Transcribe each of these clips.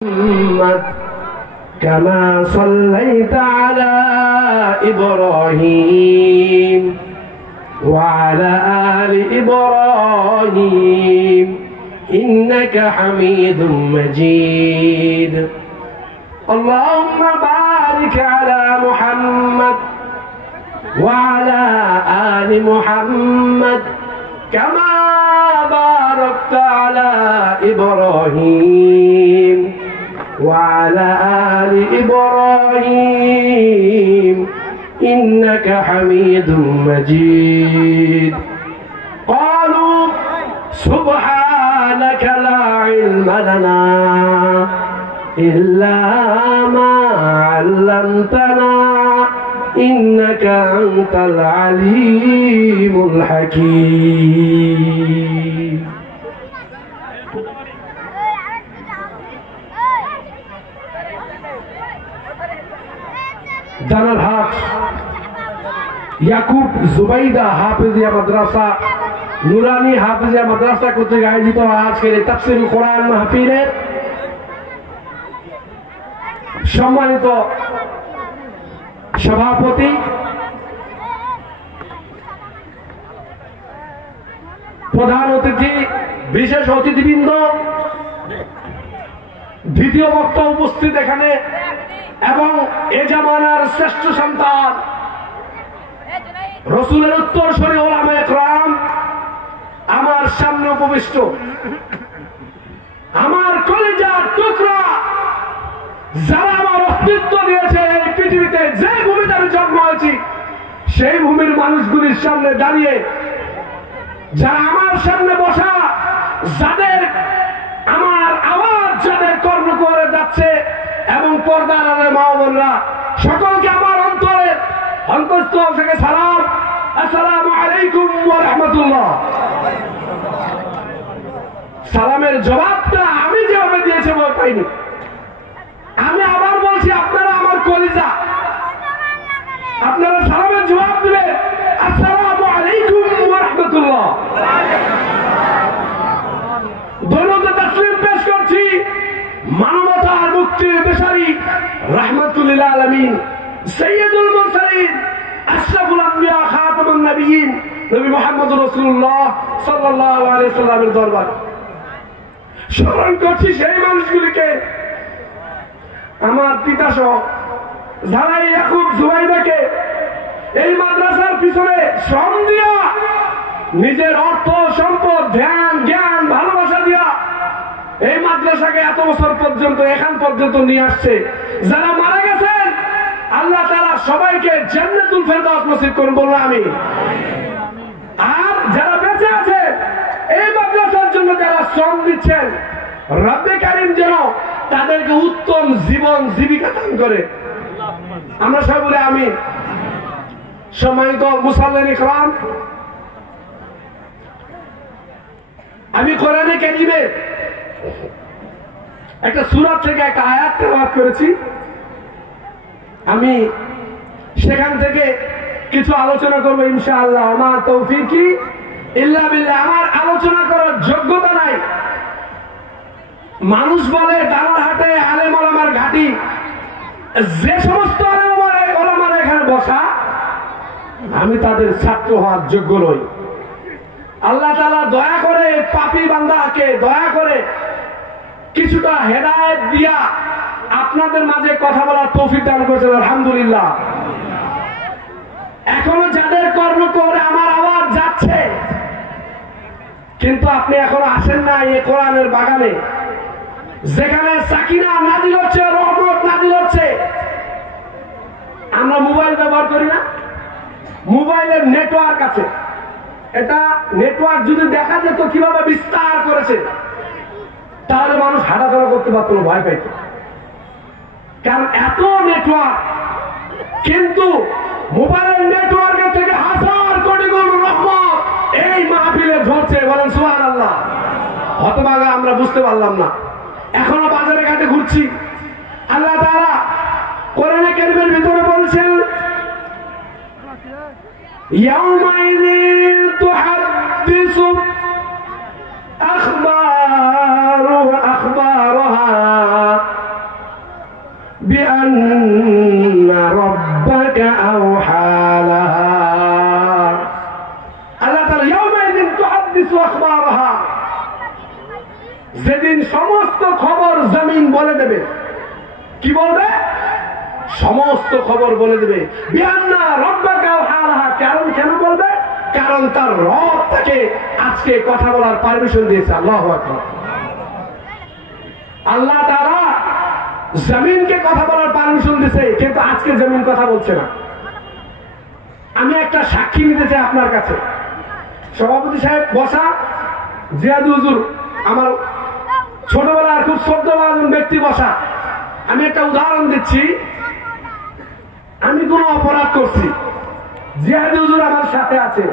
محمد كما صليت على إبراهيم وعلى آل إبراهيم إنك حميد مجيد. اللهم بارك على محمد وعلى آل محمد كما باركت على إبراهيم وعلى آل إبراهيم إنك حميد مجيد. قالوا سبحانك لا علم لنا إلا ما علمتنا إنك أنت العليم الحكيم. দানারহাট ইয়াকুব জুবাইদা হাফেজিয়া মাদ্রাসা নুরানি হাফেজিয়া মাদ্রাসা কর্তৃক আয়োজিত আজকের এই তাফসীরুল কোরআন মাহফিলের সম্মানিত সভাপতি, প্রধান অতিথি, বিশেষ অতিথিবৃন্দ, দ্বিতীয় বক্তা উপস্থিত এখানে এবং এ জামানার শ্রেষ্ঠ সন্তান রসুলের উত্তরসূরি ওলামায়ে কেরাম আমার সামনে উপবিষ্ট, আমার কলিজার টুকরা, যারা আমার অস্তিত্ব দিয়েছে এই পৃথিবীতে, যে ভূমিতে আমি জন্ম হয়েছি সেই ভূমির মানুষগুলির সামনে দাঁড়িয়ে, যারা আমার সামনে বসা, যাদের আমার আওয়াজ যাদের কর্ণ করে যাচ্ছে এবং পর্দার আড়ালে মা বোনরা, সকলকে আমার অন্তরের অন্তঃস্থল থেকে সালাম, আসসালামু আলাইকুম ওয়া রাহমাতুল্লাহ। সালামের জবাবটা আমি যেভাবে দিয়েছি বল পাইনি, আমি আবার বলছি, আপনারা আমার কলিজা, আপনারা সালামের জবাব দিবেন আসসালামু আলাইকুম ওয়া রাহমাতুল্লাহ। ধন্যবাদ তাসলিম পেশ করছি মানবতার মুক্তির পেশারি রাহমাতুল লিল আলামিন সাইয়্যিদুল মুরসালিন আশরাফুল আম্বিয়া খাতামুন নবিয়্যিন নবী মুহাম্মদ রাসূলুল্লাহ সাল্লাল্লাহু আলাইহি সাল্লামের দরবার। স্মরণ করছি সেই মানুষগুলিকে, আমার পিতা সহ যারা ইয়াকুব জুবাইদাকে এই মাদ্রাসার পিছনে শ্রম দিয়া, নিজের অর্থ সম্পদ, ধ্যান, জ্ঞান, ভালোবাসা দিয়া এই মাদ্রাসাকে এত বছর পর্যন্ত এখান পর্যন্ত নিয়ে আসছে, যারা মারা গেছেন আল্লাহ তাআলা সবাইকে জান্নাতুল ফেরদাউস নসিব করুন বলুন আমিন। আর যারা বেঁচে আছে এই মাদ্রাসার জন্য যারা শ্রম দিচ্ছেন, রব্বে কারীম যেন তাদেরকে উত্তম জীবন জীবিকা দান করে, আমরা সবাই বলে আমিন। সম্মানিত মুসাল্লিন ইকরাম, আমি কোরআনে কারীমে একটা সূরা থেকে একটা আয়াত তেলাওয়াত করেছি, আমি সেখান থেকে কিছু আলোচনা করবো ইনশাআল্লাহ। আমার তৌফিকি ইল্লা বিল্লাহ, আমার আলোচনা করার যোগ্যতা নাই। মানুষ বলে দানারহাটে আলেম ওলামার ঘাঁটি, যে সমস্ত আলেম ওলামার এখানে বসা, আমি তাদের ছাত্র হওয়ার যোগ্য নই। আল্লাহ তাআলা দয়া করে পাপী বান্দাকে দয়া করে কিছুটা হেদায়েত দিয়া আপনাদের মাঝে কথা বলার তৌফিক দান করেছেন, আলহামদুলিল্লাহ। এখনো যাদের কর্ম করে আমার আওয়াজ যাচ্ছে, কিন্তু আপনি এখনো আসেন না এই কোরআনের বাগানে, যেখানে সাকিনা নাজিল হচ্ছে, রহমত নাজিল হচ্ছে। আমরা মোবাইল ব্যবহার করি না, মোবাইলের নেটওয়ার্ক আছে, এটা নেটওয়ার্ক যদি দেখা যেত কিভাবে বিস্তার করেছে, তাহলে মানুষ হাঁটাচলা করতে পারত না, ভয় পাইত, কারণ এত নেটওয়ার্ক। কিন্তু মোবাইলের নেটওয়ার্কের থেকে হাজার কোটি গুণ রহমত এই মাহফিলে ঝরছে, বলেন সুবহানাল্লাহ। হতভাগা আমরা বুঝতে পারলাম না, এখনো বাজারে ঘাটে ঘুরছি। আল্লাহ তাআলা কোরআনে কারীমের ভিতরে বলছেন, ইয়াউমাইযিন তুহাদ্দিসু আখবারুহা বিআন্না রাব্বাকা আওহা লাহা। আল্লাহ তাআলা ইয়াউমাইযিন তুহাদ্দিসু আখবারাহা, যেদিন সমস্ত খবর জমিন বলে দেবে। কি বলবে? সমস্ত খবর বলে দেবে। বিআন্না রাব্বাকা আওহা লাহা। কারণ কেন বলবে? কারণ তার রব তাকে আজকে কথা বলার পারমিশন দিয়েছে। আল্লাহু আকবার। আল্লাহ তাআলা জমিনকে কথা বলার পারমিশন দিয়েছে, কিন্তু আজকে জমিন কথা বলছে না। আমি একটা সাক্ষী নিতে চাই আপনার কাছে। সভাপতি সাহেব বসা, জিয়াদ হুজুর আমার ছোটবেলার খুব শ্রদ্ধাভাজন ব্যক্তি বসা। আমি একটা উদাহরণ দিচ্ছি। আমি কোন অপরাধ করছি, জিয়াদ হুজুর আমার সাথে আছে,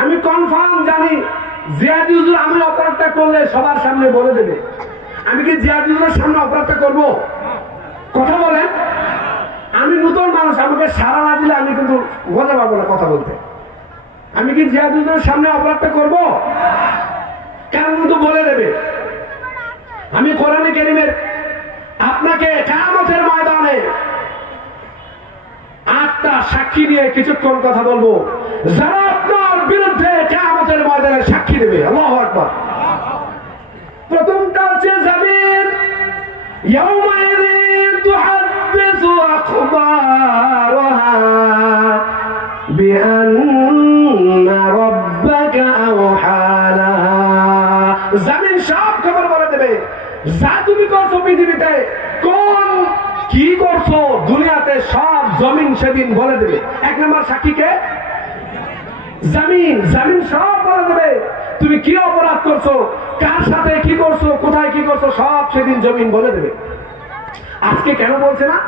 আমি কনফার্ম জানি জিয়াদ হুজুর আমি অপরাধটা করলে সবার সামনে বলে দেবে। আমি কি জিয়াদ হুজুরের সামনে অপরাধটা করব? কথা বলেন। আমি নতুন মানুষ, আমাকে সারা না দিলে আমি কিন্তু মজা পাবো না কথা বলতে। আমি কি জিয়াদ হুজুরের সামনে অপরাধটা করব? কারণ কিন্তু বলে দেবে। আমি কোরআনে কারীমের আপনাকে কিয়ামতের ময়দানে 8টা সাক্ষী নিয়ে কিছুক্ষণ কথা বলবো, যারা আপনার বিরুদ্ধে কিয়ামতের ময়দানে সাক্ষী দেবে। আল্লাহু আকবার। প্রথমটা হচ্ছে জমিন। ইয়াউমাইযিন তুহাদ্দিসু আখবারাহা বিআন্না রাব্বাকা আওহা লাহা। জমিন সব খবর বলে দেবে, যা তুমি করছো পৃথিবীতে, কোন কি করছো দুনিয়াতে, সব জমিন সেদিন বলে দেবে। 1 নম্বর সাক্ষীকে জমিন। জমিন সব বলে দেবে তুমি কি অপরাধ করছো, কার সাথে কি করছো, কোথায় কি করছো, সব সেদিন জমিন বলে দেবে। আজকে কেন বলছে না?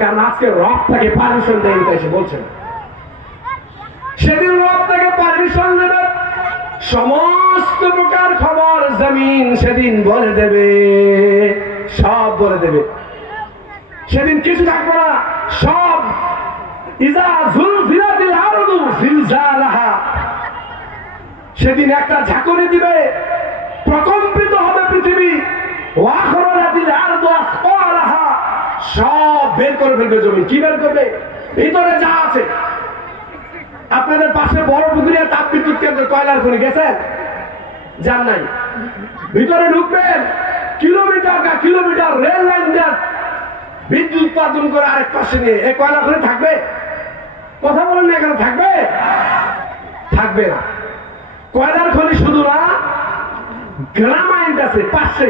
কারণ আজকে রব তাকে পারমিশন দেয়নি, তাই সে বলছে না। সেদিন রব তাকে পারমিশন দেবে, সমস্ত প্রকার খবর জমিন সেদিন বলে দেবে, সব বলে দেবে। সেদিন কিছু থাকবে না, সব। ইজা জুলজিলাতিল আরদু জিলজালাহা। সেদিন একটা ঝাঁকুনি দিবে, প্রকম্পিত হবে পৃথিবী। ওয়াখরাজাতিল আরদু আসকালাহা। সব বের করে ফেলবে জমিন। কি বের করবে? ভিতরে যা আছে। আপনাদের পাশে বড় পুকুরিয়া তাপবিদ্যুৎ কেন্দ্র, কয়লার খনি গেছেন? যান নাই? ভিতরে ঢুকবেন, কিলোমিটার কা কিলোমিটার রেল লাইন দেন, বিদ্যুৎ উৎপাদন করে আরেক পাশে নিয়ে। এই কয়লা খনি থাকবে? কথা বলেন না, এখানে থাকবে? থাকবে না। কয়লার খনি শুধু না, গ্রামাইন্ড আছে পাশে।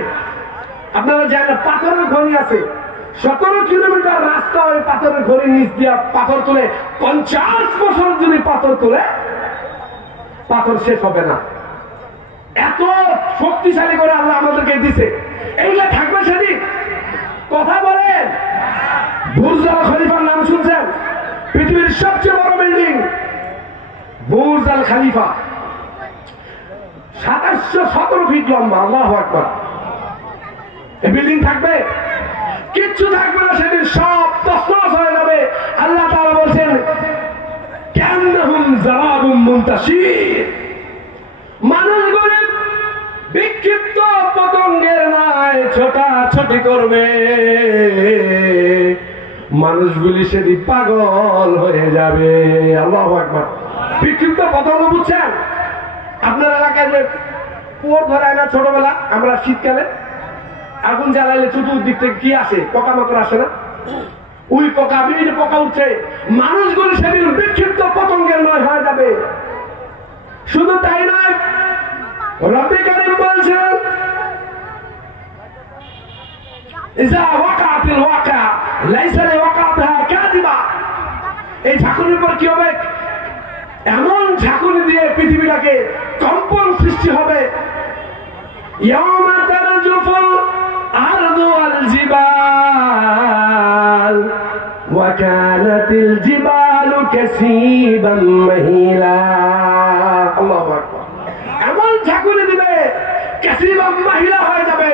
আপনারা জানেন পাথরের খনি আছে, 17 কিলোমিটার রাস্তা ওই পাথরের খনির নিচ দিয়া পাথর তুলে 50 বছর যদি পাথর তুলে পাথর শেষ হবে না। এত শক্তিশালী করে আল্লাহ আমাদেরকে দিছে। এইগুলা থাকবে সেদিন? কথা বলেন। বুর্জ আল খলিফার নাম শুনছেন? পৃথিবীর সবচেয়ে বড় বিল্ডিং বুর্জ আল খলিফা, 2717 ফিট লম্বা। আল্লাহু আকবার। এই বিল্ডিং থাকবে? কিচ্ছু থাকবে না সেদিন, সব তছনছ হয়ে যাবে। আল্লাহ তাআলা বলছেন কান্নাহুম যারাবুম মুনতাশির। মানুষগুলো বিক্ষিপ্ত পতঙ্গের ন্যায় ছোটাছুটি করবে। মানুষগুলি সেদিন পাগল হয়ে যাবে। আল্লাহু আকবার। বিক্ষিপ্ত পতঙ্গ বুঝছেন? আপনার এলাকায় যে পোর ধরায় না ছোটবেলা, আমরা শীতকালে আগুন জ্বালাইলে চতুর্দিক থেকে কি আসে? পোকামাকড় আসে না? ওই পোকা, বিভিন্ন পোকা উঠছে। মানুষগুলো সেদিন বিক্ষিপ্ত পতঙ্গের নয় হয়ে যাবে। শুধু তাই নয়, রব্বুল কারীম বলছেন ইজা ওয়াকাতিল ওয়াকা লাইসা লিওয়াকাতিহা কাযিবা। এই ঝাঁকুনির পর কি হবে? এমন ঝাঁকুনি দিয়ে পৃথিবীটাকে কম্পন সৃষ্টি হবে। ইয়াউমা তারজুফুল আরদু ওয়াল জিবাল ওয়া কানাতিল জিবালু কাসীবাম মাহিলা। আল্লাহু আকবার। এমন ঝাঁকুনি দিবে, কাসীবাম মাহিলা হয়ে যাবে।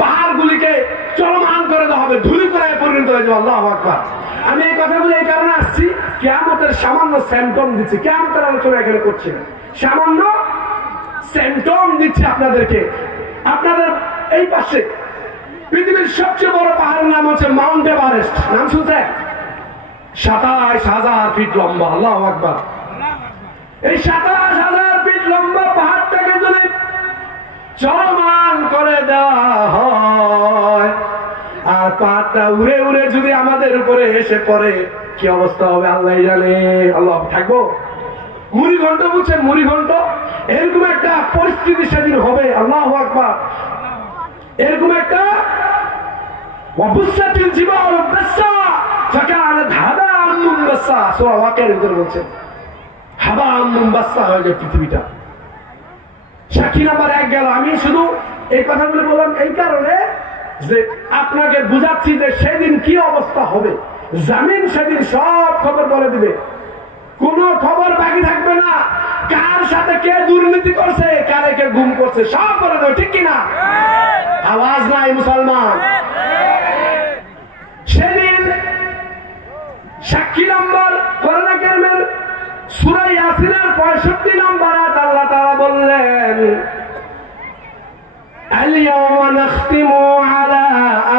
পাহাড়গুলিকে চলমান করে দেওয়া হবে, ধুলি করে পরিণত হয়ে যাবে। আল্লাহু আকবার। আমি এই কথাগুলো এই কারণে আসছি, কিয়ামতের সামান্য স্যাম্পটম দিচ্ছি। কিয়ামতের আলোচনা এখানে করছি না, সামান্য স্যাম্পটম দিচ্ছি আপনাদেরকে। আপনাদের এই পাশে পৃথিবীর সবচেয়ে বড় পাহাড়ের নাম হচ্ছে মাউন্ট এভারেস্ট, নাম শুনছে? 27,000 ফিট লম্বা। আল্লাহু আকবার। এই 27,000 ফিট লম্বা পাহাড়টাকে যদি চলমান করে দেওয়া হয় আর পাহাড়টা উড়ে উড়ে যদি আমাদের উপরে এসে পড়ে, কি অবস্থা হবে আল্লাহ জানে। আল্লাহ থাকবো? মুড়ি ঘন্ট বুঝছেন? মুড়ি ঘন্ট, এরকম একটা পরিস্থিতি সেদিন হবে। আল্লাহু আকবার। এরকম একটা ওয়াবুসাতিল জিবালু বাসসা ফাকানাত হাবাআন মুনবাসসা, সূরা ওয়াকিয়ার ভিতরে বলছেন হাবাআন মুনবাসসা হয়ে যায় পৃথিবীটা। সাক্ষী নাম্বার 1 গেল। আমি শুধু এই কথাগুলো বললাম এই কারণে যে আপনাকে বুঝাচ্ছি যে সেদিন কি অবস্থা হবে। জামিন সেদিন সব খবর বলে দিবে, কোন খবর বাকি থাকবে না। কার সাথে কে দুর্নীতি করছে, কারে কে গুম করছে, সব বলে দেবে, ঠিক কিনা? আওয়াজ নাই মুসলমান। সেদিন সাক্ষী নম্বর কোরআন কারীমের সূরা ইয়াসিনের 65 নম্বর আয়াত আল্লাহ তাআলা বললেন, আল-ইয়াওমা নাখতিমু আলা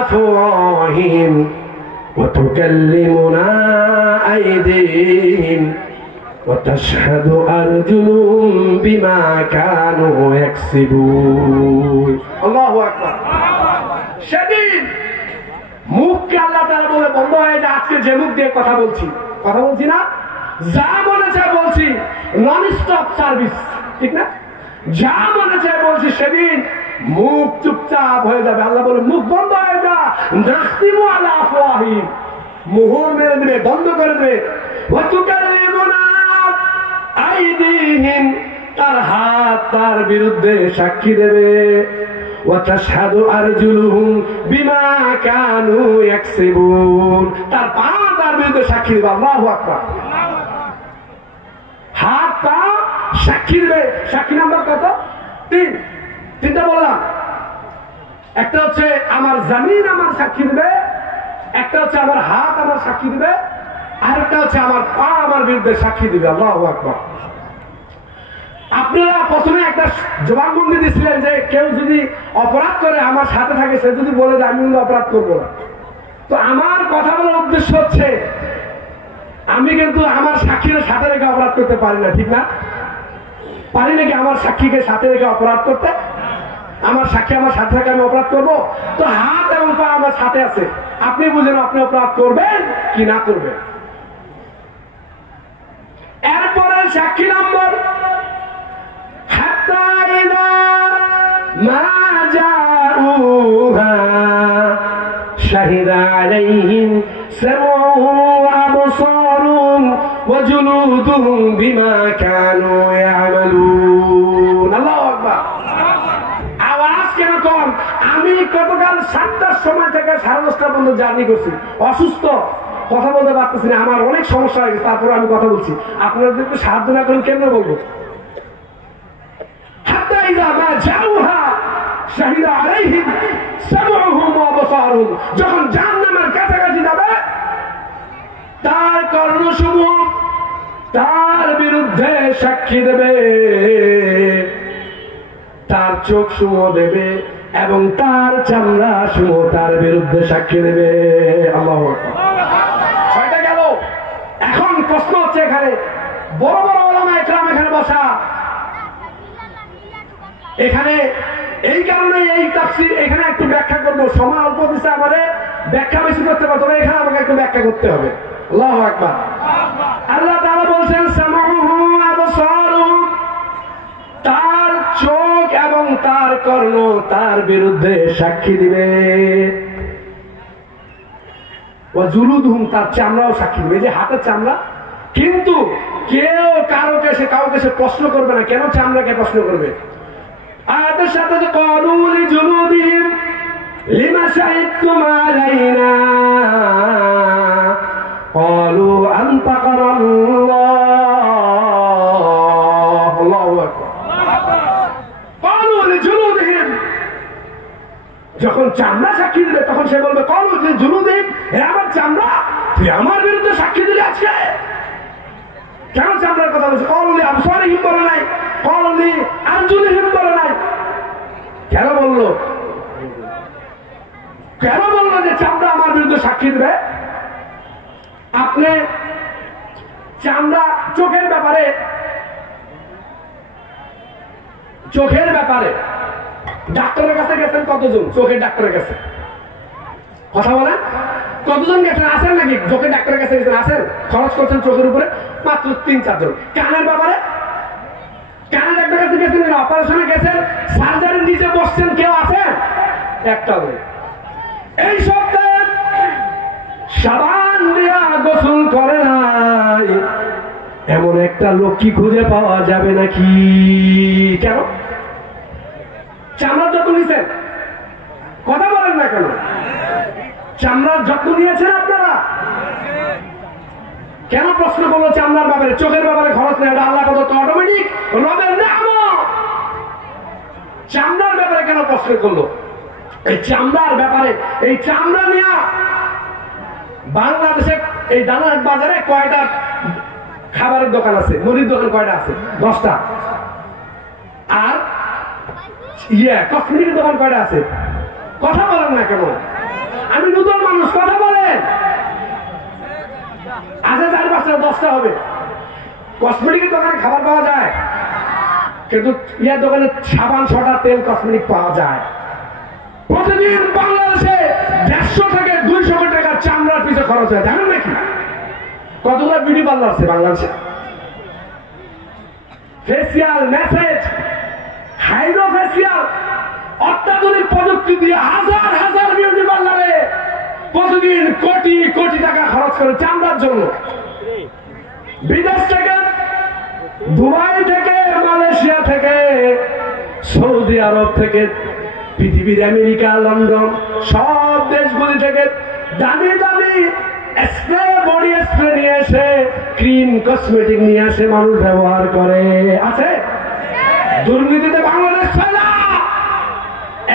আফওয়াহিহিম ওয়া তুকাল্লিমুনা আইদিহিম ওয়া তাশহাদু আরজুলুহুম বিমা কানু ইয়াকসিবুন। আল্লাহু আকবার। সেদিন মুখকে আল্লাহ তাআলা বলে বন্ধ হয়ে যায়। আজকে যে মুখ দিয়ে কথা বলছি না, যা মনে চায় বলছি, নন স্টপ সার্ভিস, ঠিক না? যা মনে চায় বলছি, সেদিন মুখ চুপচাপ হয়ে যাবে। আল্লাহ বলে মুখ বন্ধ হয়ে যা, নাখতিমু আলা আফওয়াহিহিম, মোহর মেরে দেবে, বন্ধ করে দেবে। ওয়া তুকাল্লিমুনা আইদিহিম, তার হাত তার বিরুদ্ধে সাক্ষী দেবে। ওয়া তাশহাদু আরজুলুহুম বিমা কানু ইয়াকসিবুন, তার পা তার বিরুদ্ধে সাক্ষী দেবে। আল্লাহু আকবার। হাত পা সাক্ষী দেবে। সাক্ষী নাম্বার কত? 3টা বললাম। একটা হচ্ছে আমার জামিন আমার সাক্ষী দেবে, একটা হচ্ছে আমার হাত আমার সাক্ষী দেবে, আর একটা হচ্ছে আমার পা আমার বিরুদ্ধে সাক্ষী দিবে। আল্লাহু আকবার। আপনারা প্রথমে একটা জবানবন্দি দিয়েছিলেন যে কেউ যদি অপরাধ করে আমার সাথে থাকে, সে যদি বলে যে আমি কিন্তু অপরাধ করবো না। তো আমার কথা বলার উদ্দেশ্য হচ্ছে আমি কিন্তু আমার সাক্ষীর সাথে রেখে অপরাধ করতে পারি না, ঠিক না? পারি নাকি আমার সাক্ষীকে সাথে রেখে অপরাধ করতে? আমার সাক্ষী আমার সাথে রেখে আমি অপরাধ করবো? তো হাত এবং পা আমার সাথে আছে, আপনি বুঝেন আপনি অপরাধ করবেন কি না করবেন। এরপরে সাক্ষী নম্বর হাত্তা ইযা মা জাউহা শাহিদা আলাইহিম সামউহুম ওয়া আবসারুহুম ওয়া জুলুদুহুম বিমা কানু ইয়ামালুন। আল্লাহু আকবার। আওয়াজ কেন কম? আমি গতকাল 7টার সময় থেকে 10:30 পর্যন্ত জার্নি করছি, অসুস্থ, কথা বলতে পারতেছি না, আমার অনেক সমস্যা হয়ে গেছে, তারপরে আমি কথা বলছি। আপনারা যদি একটু সাহায্য না করেন কেমনে বলবো? হাত্তা ইযা মা জাউহা শাহিদা আলাইহিম সামউহুম ওয়া আবসারুহুম, যখন জাহান্নামের কাছাকাছি যাবে তার কর্ণসমূহ তার বিরুদ্ধে সাক্ষী দেবে, তার চোখ সমূহ দেবে এবং তার চামড়া সমূহ তার বিরুদ্ধে সাক্ষী দেবে। আল্লাহু আকবার। 6টা গেল। এখন প্রশ্ন হচ্ছে, এখানে বড় বড় ওলামায়ে কেরাম এখানে বসা, এখানে এই কারণে এই তাফসীর এখানে একটু ব্যাখ্যা করবো, সময় অল্প দিচ্ছে আমাদের, ব্যাখ্যা বেশি করতে পারবো, তবে এখানে আমাকে একটু ব্যাখ্যা করতে হবে। আল্লাহু আকবার। আল্লাহ তাআলা বলছেন সামউহুম ওয়া আবসারুহুম, তার চোখ এবং তার কর্ণ তার বিরুদ্ধে সাক্ষী দিবে। ওয়া জুলুদুহুম, তার চামড়াও সাক্ষী দিবে, যে হাতের চামড়া। কিন্তু কেউ কাউকে সে প্রশ্ন করবে না। কেন চামড়াকে প্রশ্ন করবে? আয়াতের সাথে যে ক্বালু লিজুলুদিহিম লিমা শাহিদতুম আলাইনা ক্বালু আনতাকানাল্লাহ। আল্লাহু আকবার। ক্বালু লিজুলুদিহিম, যখন চামড়া সাক্ষী দিবে তখন সে বলবে ক্বালু লিজুলুদিহিম, হে আমার চামড়া, তুই আমার বিরুদ্ধে সাক্ষী দিলি আজকে? কেন চামড়ার কথা বলছে? ক্বালু লি আবসারিহিম বলে নাই, ক্বালু লি আরজুলিহিম বলে নাই। কেন বললো? কেন বললো যে চামড়া আমার বিরুদ্ধে সাক্ষী দেবে? আপনি চামড়া চোখের ব্যাপারে ডাক্তারের কাছে গেছেন কতজন? চোখের ডাক্তারের কাছে কথা বলেন, কতজন গেছেন? আছেন নাকি চোখের ডাক্তারের কাছে গেছেন? আছেন? খরচ করছেন চোখের উপরে মাত্র 3-4 জন। কানের ব্যাপারে কানের ডাক্তারের কাছে গেছেন, অপারেশনে গেছেন, সার্জারির নিচে বসছেন, কেউ আছেন? একটা বলে। এই সপ্তাহে সাবান দিয়া গোসল করে নাই এমন একটা লোক কি খুঁজে পাওয়া যাবে নাকি? কেন? চামড়ার যত্ন নিয়েছেন? কথা বলেন না কেন? চামড়ার যত্ন নিয়েছেন আপনারা? কেন প্রশ্ন করলো চামড়ার ব্যাপারে? চোখের ব্যাপারে খরচ নেই, এটা আল্লাহ প্রদত্ত অটোমেটিক রবের নিয়ামত। চামড়ার ব্যাপারে কেন প্রশ্ন করলো? এই চামড়ার ব্যাপারে, এই চামড়া নিয়ে বাংলাদেশে এই দানার বাজারে কয়টা খাবারের দোকান আছে? মুড়ির দোকান কয়টা আছে? 10টা। আর কসমেটিকের দোকান কয়টা আছে? কথা বলেন না কেন? আমি নতুন মানুষ, কথা বলেন। আছে 4-5টা, 10টা হবে। কসমেটিকের দোকানে খাবার পাওয়া যায়, কিন্তু দোকানে সাবান, ছটা, তেল, কসমেটিক পাওয়া যায়। প্রতিদিন বাংলাদেশে 150 থেকে 200 কোটি টাকা চামড়ার পিছনে খরচ হয়, জানেন নাকি? কতগুলো বিউটি পার্লার আছে বাংলাদেশে? ফেসিয়াল, ম্যাসেজ, হাইড্রো ফেসিয়াল, অত্যাধুনিক প্রযুক্তি দিয়ে হাজার হাজার বিউটি পার্লারে প্রতিদিন কোটি কোটি টাকা খরচ করে চামড়ার জন্য। বিদেশ থেকে, দুবাই থেকে, মালয়েশিয়া থেকে, সৌদি আরব থেকে, পৃথিবীর আমেরিকা, লন্ডন, সব দেশগুলি থেকে দামি দামি স্প্রে, বডি স্প্রে নিয়ে এসে, ক্রিম, কসমেটিক নিয়ে এসে মানুষ ব্যবহার করে। আছে? দুর্নীতিতে বাংলাদেশ ফেলা।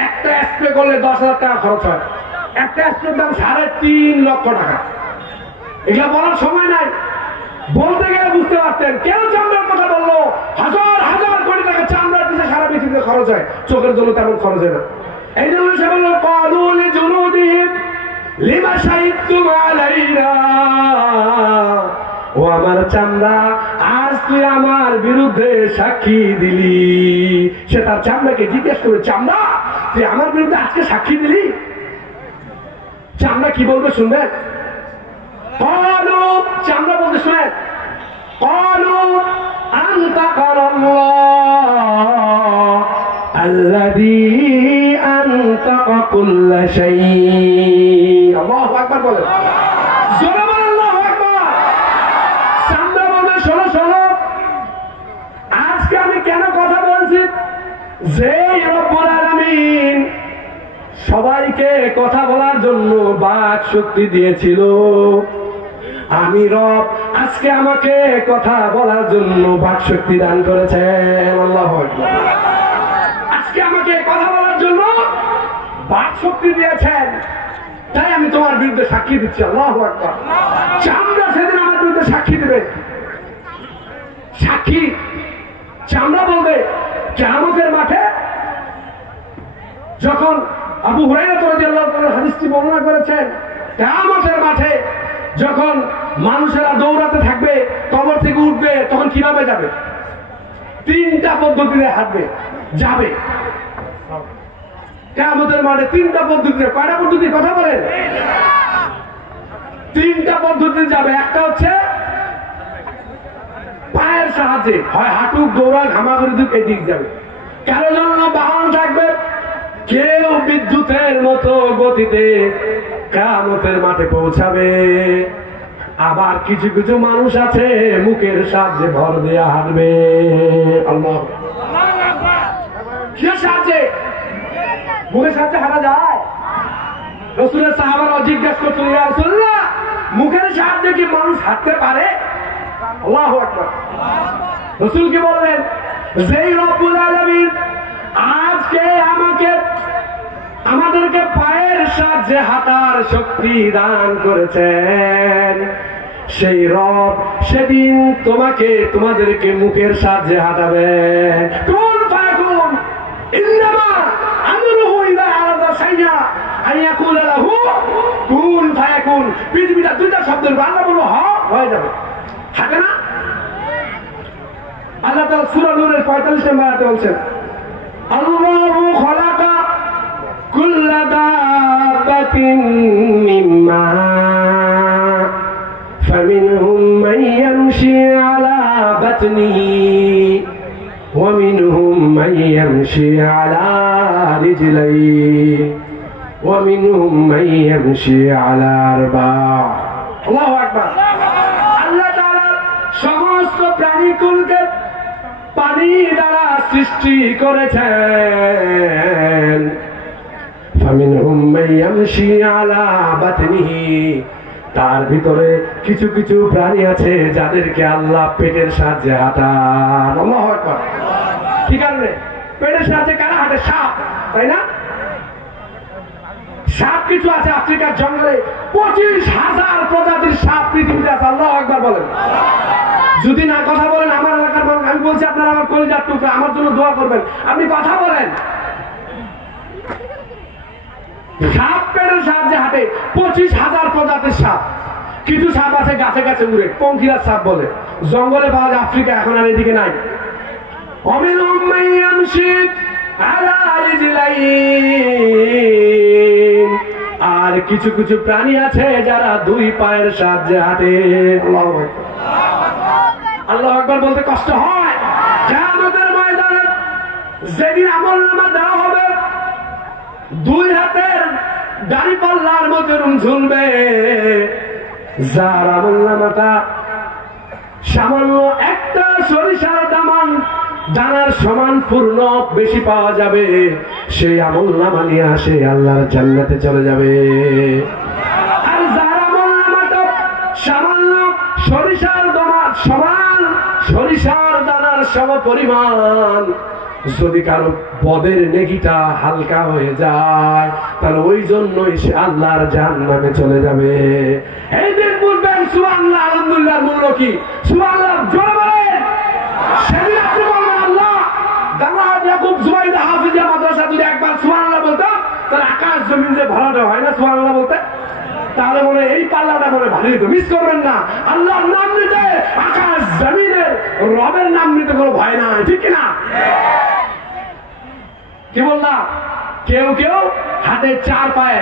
একটা স্প্রে করলে 10,000 টাকা খরচ হয়। একটা স্প্রের দাম 3.5 লক্ষ টাকা। এগুলো বলার সময় নাই, বলতে গেলে বুঝতে পারতেন। কেন চামড়ার কথা বললো? হাজার হাজার কোটি টাকা চামড়ার পিছনে সারা পৃথিবীতে খরচ হয়, চোখের জন্য তেমন খরচ হয় না। এই জন্য সে বললো ক্বালু লিজুলুদিহিম লিমা শাহিদতুম আলাইনা, ও আমার চামড়া, আজ তুই আমার বিরুদ্ধে সাক্ষী দিলি। সে তার চামড়াকে জিজ্ঞেস করে, চামড়া তুই আমার বিরুদ্ধে আজকে সাক্ষী দিলি? চামড়া কি বলবে শুনবেন? চামড়া বলতে শুনেন, ক্বালু আনতাকাল্লাহ আল্লাযী আনতাকা কুল্লা শাই। আল্লাহু আকবার বলেন, জোরে বলেন আল্লাহু আকবার। চামড়া বলবে, শোনো শোনো, আজকে আমি কেন কথা বলছি? যে রব্বুল আলামিন সবাইকে কথা বলার জন্য বাক শক্তি দিয়েছিল, আমি রব আজকে আমাকে কথা বলার জন্য বাক শক্তি দান করেছেন। আল্লাহু আকবার। আজকে আমাকে কথা বলার জন্য বাক শক্তি দিয়েছেন, তাই আমি তোমার বিরুদ্ধে সাক্ষী দিচ্ছি। আল্লাহু আকবার। চামড়া সেদিন আমার বিরুদ্ধে সাক্ষী দেবে। সাক্ষী চামড়া বলবে, কিয়ামতের মাঠে যখন আবু হুরায়রা রাদিয়াল্লাহু তাআলা হাদিসটি বর্ণনা করেছেন, কিয়ামতের মাঠে যখন মানুষেরা দৌড়াতে থাকবে, কবর থেকে উঠবে, তখন কিভাবে যাবে? 3টা পদ্ধতিতে হাঁটবে, যাবে। কিয়ামতের মাঠে 3টা পদ্ধতিতে। কয়টা পদ্ধতি? কথা বলেন। 3টা পদ্ধতিতে যাবে। একটা হচ্ছে পায়ের সাহায্যে, হয় হাঁটুক, দৌড়াক, হামাগুড়ি দুক, এদিক যাবে। কারো জন্য বাহন থাকবে, কেউ বিদ্যুতের মতো গতিতে কিয়ামতের মাঠে পৌঁছাবে। আবার কিছু কিছু মানুষ আছে মুখের সাহায্যে ভর দিয়ে হাঁটবে। আল্লাহ, কিসের সাহায্যে? মুখের সাহায্যে হাঁটা যায়? রাসূলের সাহাবারা জিজ্ঞেস করছিল, ইয়া রাসূলুল্লাহ, মুখের সাহায্যে কি মানুষ হাঁটতে পারে? আল্লাহু আকবার। রাসূল কি বললেন? যেই রব্বুল আলামিন আজকে আমাদেরকে পায়ের সাহায্যে হাঁটার শক্তি দান করেছেন, সেই রব সেদিন তোমাদেরকে মুখের সাহায্যে হাঁটাবেন। কোন ফায়াকুন ইন্নামা আমরুহু ইযা আরাদা শাইআ আইয়াকুলা লাহু কুন ফায়াকুন। পৃথিবীটা দুইটা শব্দের বাংলা বলবো হয়ে যাবে, থাকে না? আল্লাহ তাআলা সূরা নূরের 45 নম্বর আয়াতে বলছেন, আল্লাহু খালাকা কুল্লা দাব্বাতিন মিম্মা ফামিনহুম মান ইয়ামশি আলা বাতনিহি ওয়া মিনহুম মান ইয়ামশি আলা রিজলাইহি ওয়া মিনহুম মান ইয়ামশি আলা আরবা'। আল্লাহু আকবার। আল্লাহ তাআলা সমস্ত প্রাণীকুলকে পানি দ্বারা সৃষ্টি করেছেন। ফামিনহুম মান ইয়ামশি আলা বাতনিহি, তার ভিতরে কিছু কিছু প্রাণী আছে যাদেরকে আল্লাহ পেটের সাহায্যে হাঁটান। আল্লাহু আকবার। কি কারণে? পেটের সাহায্যে কারা হাঁটে? সাপ, তাই না? সাপ কিছু আছে আফ্রিকার জঙ্গলে, 25,000 প্রজাতির সাপ পৃথিবীতে আছে। আল্লাহু আকবার বলেন। যদি না কথা বলেন, আমার এলাকার মানুষ, আমি বলছি আপনারা আমার কলিজার টুকরা, আমার জন্য দোয়া করবেন। আপনি কথা বলেন। সাপ পেটের সাহায্যে হাঁটে, 25,000 প্রজাতির সাপ। কিছু সাপ আছে গাছে গাছে উড়ে, পঙ্খিরাজ সাপ বলে, জঙ্গলে পাওয়া যায়, আফ্রিকা, এখন আর এদিকে নাই। অমিনহুম মান ইয়ামশি আলা রিজলাইন, আর কিছু কিছু প্রাণী আছে যারা দুই পায়ের সাহায্যে হাঁটে। আল্লাহু আকবার বলতে কষ্ট হয়। কিয়ামতের ময়দানে যেদিন আমলনামা দেওয়া হবে, দুই হাতের দাড়িপাল্লার মধ্যে ঝুলবে। যার আমলনামাটা সামান্য একটা সরিষার দানার সমান পূর্ণ বেশি পাওয়া যাবে, সেই আমলনামা নিয়ে আসে আল্লাহর জান্নাতে চলে যাবে। আর যার আমলনামাটা সামান্য সরিষার দানার সম পরিমাণ, যদি কারো বদের নেকিটা হালকা হয়ে যায়, তাহলে ওই জন্যই সে আল্লাহর জান্নাতে চলে যাবে। এই দিন বুঝবেন সুবহানাল্লাহ, আলহামদুলিল্লাহর মূল্য কি। সুবহানাল্লাহ জোরে বলেন। সেদিন আপনি বলবেন, আল্লাহ দামাত ইয়াকুব জুবাইদা হাফিজিয়া মাদ্রাসা যদি একবার সুবহানাল্লাহ বলতাম, তাহলে আকাশ জমিন যে ভরাটা হয় না সুবহানাল্লাহ বলতে, তাহলে মনে এই পাল্লাটা মনে ভারী হতো। মিস করবেন না, আল্লাহর নাম নিতে, আকাশ জমিনের রবের নাম নিতে কোনো ভয় নাই, ঠিক কিনা? কি বললাম? কেউ কেউ হাতে চার পায়ে,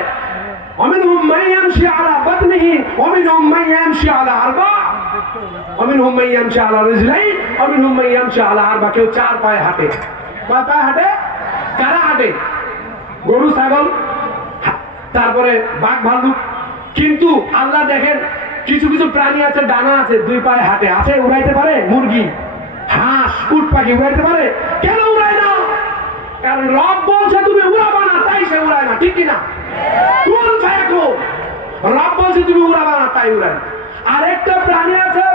অমিনহুম মান ইয়ামশি আলা বাতনিহি ওয়া মিনহুম মান ইয়ামশি আলা আরবা', অমিনহুম মান ইয়ামশি আলা রিজলাইন ওয়া মিনহুম মান ইয়ামশি আলা আরবা'। কেউ চার পায়ে হাঁটে। কয় পায়ে হাঁটে? কারা হাঁটে? গরু, ছাগল, তারপরে বাঘ, ভাল্লুক। কিন্তু আল্লাহ দেখেন কিছু কিছু প্রাণী আছে, ডানা আছে, দুই পায়ে হাঁটে। আছে উড়াইতে পারে? মুরগি, হাঁস, উট পাখি উড়াইতে পারে। কেন উড়ায় না? কারণ রব বলছে তুমি উড়াবা না, তাই সে উড়ায় না, ঠিক কিনা? কোন ফায়াকু, রব বলছে তুমি উড়াবা না, তাই উড়ায়। আরেকটা প্রাণী আছে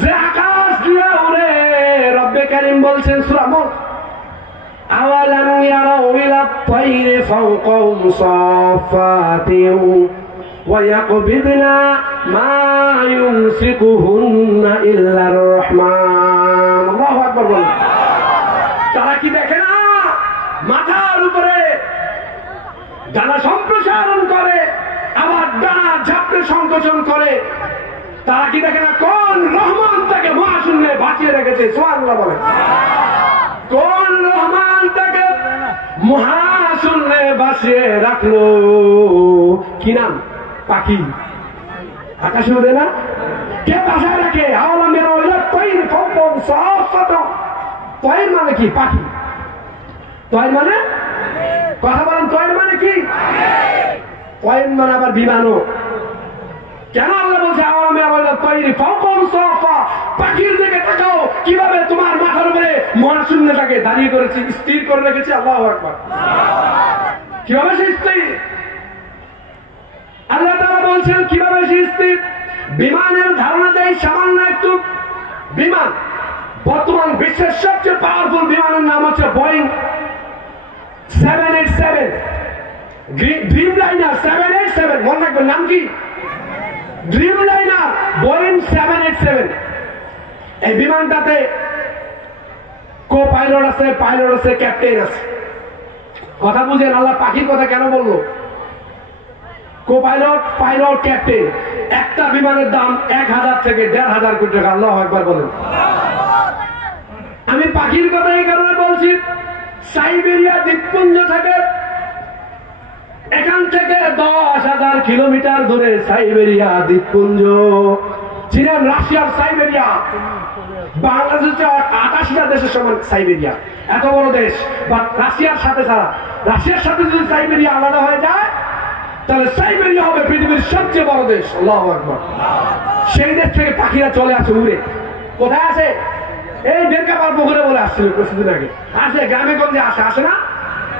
যে আকাশ দিয়ে উড়ে। রব্বে কারীম বলছেন সূরা মুলক, আওয়ালাম ইয়ারাউ ইলা তাইরি ফাওকাহুম সাফাতিন ওয়া ইয়াকবিদনা মা ইউমসিকুহুন্না ইল্লার রহমান। আল্লাহু আকবার বলেন। তারা কি দেখে না? মাথার উপরে ডানা সম্প্রসারণ করে, আবার ডানা ঝাপড়ে সংকোচন করে। তারা কি দেখে না? কোন রহমান তাকে মহাশূন্যে বাঁচিয়ে রেখেছে? সুবহানাল্লাহ বলেন। কোন রহমান তাকে মহাশূন্যে বাঁচিয়ে রাখলো? কি নাম? পাখি। আকাশে উড়ে না? কে বাঁচায় রাখে? আওয়ালাম ইয়ারাউ ইলা তাইরি ফাওকাহুম সাফাতান। তয়ের মানে কি? পাখি। তয়ের মানে? কথা বলেন, তয়ের মানে কি? তয়ের মানে আবার বিমানও। কেন আল্লাহ বলছে আওয়ালাম ইয়ারাউ ইলা তাইরি ফাওকাহুম সাফা? পাখির দিকে তাকাও, কিভাবে তোমার মাথার উপরে মহাশূন্যটাকে দাঁড়িয়ে করেছে, স্থির করে রেখেছে। আল্লাহু আকবার। কিভাবে সে স্থির? আল্লাহ তাআলা বলছেন কিভাবে সে স্থির। বিমানের ধারণা দেয় সামান্য একটু বিমান। বর্তমান বিশ্বের সবচেয়ে পাওয়ারফুল বিমানের নাম হচ্ছে বোয়িং 787, ড্রিমলাইনার 787। মনে রাখবেন নাম কি? Dreamliner Boeing 787। এই বিমানটাতে কো পাইলট আছে, পাইলট আছে, ক্যাপ্টেন আছে। কথা বুঝেন? আল্লাহ পাখির কথা কেন বললো? কোপাইলট, পাইলট, ক্যাপ্টেন, একটা বিমানের দাম 1000 থেকে 1500 কোটি টাকা। আল্লাহু আকবার বলেন। আমি পাখির কথা এই কারণে বলছি, সাইবেরিয়া দ্বীপপুঞ্জ থেকে, এখান থেকে 10,000 কিলোমিটার দূরে সাইবেরিয়া দ্বীপপুঞ্জ। চীনের, রাশিয়ার সাইবেরিয়া, বাংলাদেশ হচ্ছে 28টা দেশের সমান সাইবেরিয়া, এত বড় দেশ। বাট রাশিয়ার সাথে ছাড়া, রাশিয়ার সাথে যদি সাইবেরিয়া আলাদা হয়ে যায় তাহলে সাইবেরিয়া হবে পৃথিবীর সবচেয়ে বড় দেশ। আল্লাহু আকবার। সেই দেশ থেকে পাখিরা চলে আসে উড়ে। কোথায় আসে? এই ডেরকাপার পুকুরে বলে আসছিল কিছুদিন আগে। আসে গ্রামে গঞ্জে, আসে, আসে না?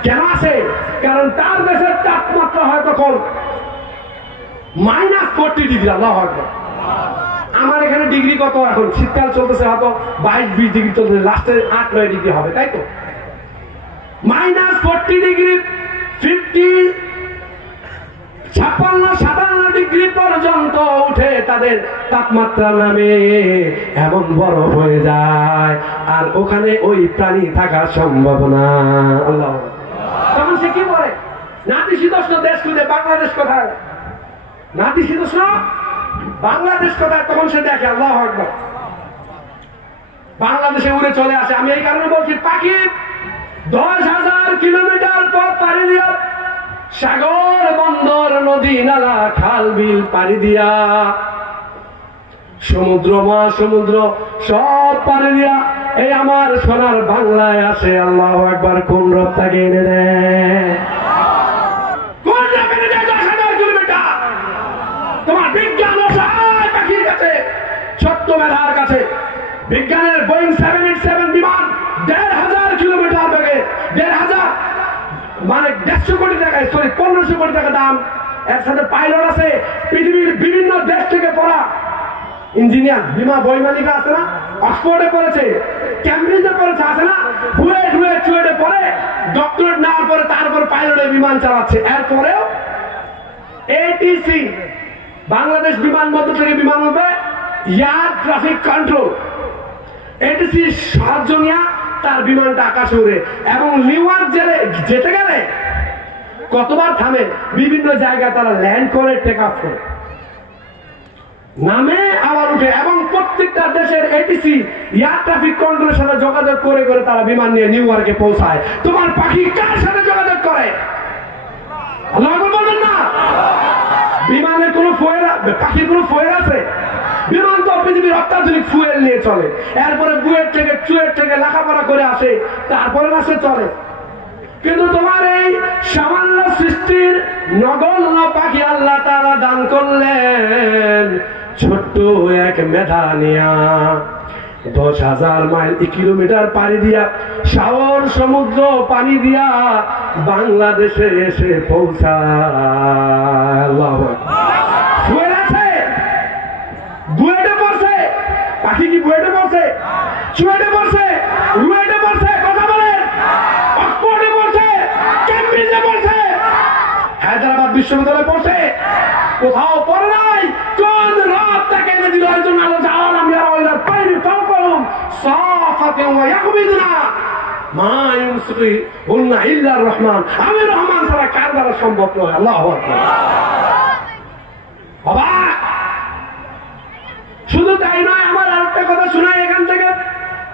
কেন আসে? কারণ তার দেশের তাপমাত্রা হয়তো কম, -40 ডিগ্রি। আল্লাহু আকবার। আমার এখানে ডিগ্রি কত এখন? শীতকাল চলতেছে, হয়তো 22-20 ডিগ্রি চলতেছে, লাস্টে 8-9 ডিগ্রি হবে, তাই তো? -40 ডিগ্রি, 56-57 ডিগ্রি পর্যন্ত উঠে তাদের তাপমাত্রা নামে, এমন বরফ হয়ে যায়, আর ওখানে ওই প্রাণী থাকার সম্ভাবনা। আল্লাহ। তখন সে কি বলে? নাতিশীতোষ্ণ দেশ খুঁজে, বাংলাদেশ কোথায়? নাতিশীতোষ্ণ বাংলাদেশ কোথায়? তখন সে দেখে। আল্লাহু আকবার। বাংলাদেশে উড়ে চলে আসে। আমি এই কারণে বলছি, পাখি 10,000 কিলোমিটার পর পাড়ি দিয়া, সাগর, বন্দর, নদী, নালা, খাল, বিল পাড়ি দিয়া, সমুদ্র, মহাসমুদ্র সব পাড়ি দিয়া এই আমার সোনার বাংলায় আসে। আল্লাহু আকবার। কোন রব তাকে এনে দেয়? কোন রব এনে দেয় 10,000 কিলোমিটার? তোমার বিজ্ঞান পাখির কাছে, ছোট্ট মেধার কাছে। বিজ্ঞানের বোয়িং 787 বিমান 1,500 কিলোমিটার বেগে, 1,500 মানে 150 কোটি টাকা, সরি 1500 কোটি টাকা দাম। এর সাথে পাইলট আছে পৃথিবীর বিভিন্ন দেশ থেকে পড়া ইঞ্জিনিয়ার, বিমা বৈমানিকরা আছে না? অক্সফোর্ডে পড়েছে, ক্যামব্রিজে পড়েছে, আছে না? চুয়েটে পড়ে ডক্টরেট নেওয়ার পরে তারপর পাইলটে বিমান চালাচ্ছে। এরপরেও এটিসি, বাংলাদেশ বিমানবন্দর থেকে বিমান হবে এয়ার ট্রাফিক কন্ট্রোল, এটিসি সাহায্য নিয়ে তার বিমানটা আকাশে উড়ে। এবং নিউ ইয়র্ক জেলে যেতে গেলে কতবার থামে, বিভিন্ন জায়গায় তারা ল্যান্ড করে, টেক অফ করে, নামে আবার উঠে। এবং প্রত্যেকটা দেশের এটিসি এয়ার ট্রাফিক কন্ট্রোলের সাথে যোগাযোগ করে করে তারা বিমান নিয়ে নিউ ইয়র্কে পৌঁছায়। তোমার পাখি কার সাথে যোগাযোগ করে? আল্লাহ বলবেন না? বিমানের কোন ফুয়েল, পাখির কোন ফুয়েল আছে? বিমান তো পৃথিবীর অত্যাধুনিক ফুয়েল নিয়ে চলে। এরপরে বুয়েট থেকে, চুয়েট থেকে লেখাপড়া করে আসে, তারপরে না সে চলে। কিন্তু তোমার এই সামান্য সৃষ্টির নগণ্য পাখি আল্লাহ তাআলা দান করলেন ছোট্ট এক মেধা নিয়া, 10,000 মাইল কিলোমিটার পাড়ি দিয়া, সাগর সমুদ্র পানি দিয়া বাংলাদেশে এসে পৌঁছায়। আল্লাহু আকবার। ফুয়েল আছে, বুয়েটে পড়ছে, পাখি কি বুয়েটে পড়ছে? চুয়েটে পড়ছে, রুয়েটে পড়ছে, কথা বলেন, অক্সফোর্ডে পড়ছে, ক্যামব্রিজে পড়ছে, হায়দ্রাবাদ বিশ্ববিদ্যালয়ে পড়ছে, কোথাও পড়ে নাই। কোন রব তাকে এনে দিল? এই জন্য আল্লাহ জাআলা মিয়া ওয়াইলা পাইনি ফাওকাহুম সাফাতিন ওয়া ইয়াকবিদুনা মা ইউমসিকুহুন্না ইল্লা রহমান। আমি রহমান ছাড়া কার দ্বারা সম্ভব নয়। আল্লাহু আকবার। বাবা, শুধু তাই নয়, আমার আরেকটা কথা শোনাই এখান থেকে।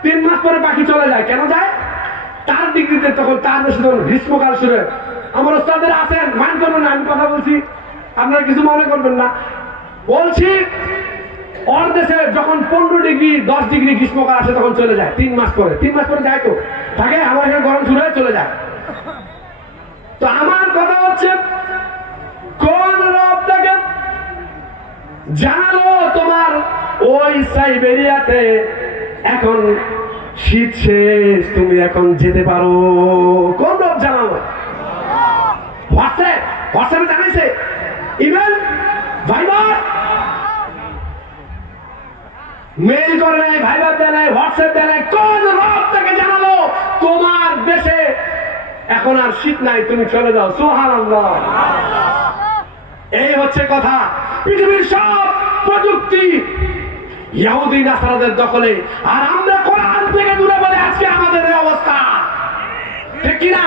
3 মাস পরে পাখি চলে যায়। কেন যায়? তার ডিগ্রিতে তখন তার দেশে তখন গ্রীষ্মকাল শুরু। আমার ওস্তাদের আছেন, মান করবেন না, আমি কথা বলছি, আপনারা কিছু মনে করবেন না। বলছি, ওর দেশে যখন 15 ডিগ্রি 10 ডিগ্রি গ্রীষ্মকাল আসে তখন চলে যায় 3 মাস পরে। 3 মাস পরে যায় তো থাকে, আমার এখানে গরম শুরু হয়ে চলে যায়। তো আমার কথা হচ্ছে, কোন রব তাকে জানালো তোমার ওই সাইবেরিয়াতে এখন শীত শেষ, তুমি এখন যেতে পারো? কোন রব জানালো? হোয়াটসঅ্যাপে জানাইছে, ইমেল, ভাইবার, মেইল করে নাই, ভাইবার দেয় নাই, হোয়াটসঅ্যাপ দেয় নাই। কোন রব তাকে জানালো তোমার দেশে এখন আর শীত নাই, তুমি চলে যাও? সুবহানাল্লাহ। এই হচ্ছে কথা। পৃথিবীর সব প্রযুক্তি ইহুদি নাসারাদের দখলে, আর আমরা কোরআন থেকে দূরে বলে আজকে আমাদের এই অবস্থা। ঠিক কিনা?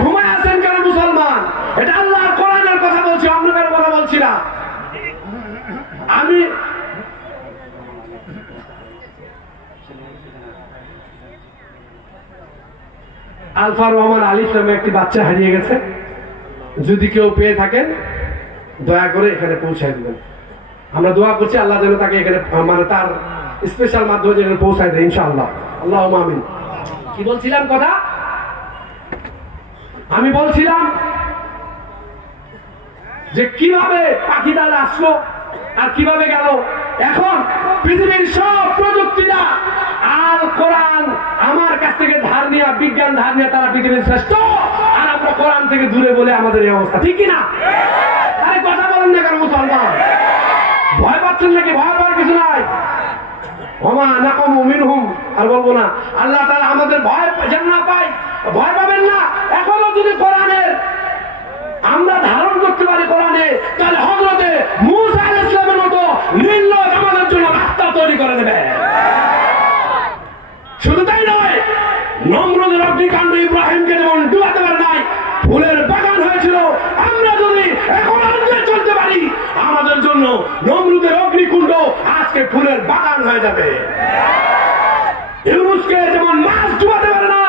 ঘুমায় আছেন কেন মুসলমান? এটা আল্লাহর কোরআনের কথা বলছি, অন্য কারো না। আমি আলফা রহমান আলিফ নামে একটি বাচ্চা হারিয়ে গেছে, যদি কেউ পেয়ে থাকেন দয়া করে এখানে পৌঁছায় দিবেন। আমরা দোয়া করছি আল্লাহ যেন তাকে এখানে মানে তার স্পেশাল মাধ্যমে যেন পৌঁছায় দেয় ইনশাআল্লাহ। আল্লাহুম্মা আমিন। কি বলছিলাম কথা? আমি বলছিলাম যে কিভাবে পাখিটা আসলো আর কিভাবে গেল। এখন পৃথিবীর সব প্রযুক্তিটা আর কোরআন আমার কাছ থেকে ধার নিয়ে, বিজ্ঞান ধার নিয়ে তারা পৃথিবীর শ্রেষ্ঠ, আর আমরা কোরআন থেকে দূরে বলে আমাদের এই অবস্থা, ঠিক কিনা? আরে কথা বলেন না কেন মুসলমান? ভয় পাচ্ছেন নাকি? ভয় পাওয়ার কিছু নাই। ওমা নাকামু মিনহুম, আর বলবো না। আল্লাহ তাআলা আমাদের ভয় যেন না পাই, ভয় পাবেন না। এখনো যদি কোরআনের আমরা ধারণ করতে পারি কোরআনে, তাহলে হযরতে মূসা আলাইহিস সালামের মতো নির্লজ্জ আমাদের জন্য রাস্তা তৈরি করে দেবে। শুধু তাই নয়, নমরুদের অগ্নিকাণ্ড ইব্রাহিমকে যেমন ডুবাতে পারে নাই, ফুলের বাগান হয়েছিল। আমরা যদি এখন আনন্দে চলতে পারি, আমাদের জন্য নমরুদের অগ্নিকুণ্ড আজকে ফুলের বাগান হয়ে যাবে। ইউনূসকে যেমন মাছ ডুবাতে পারে না,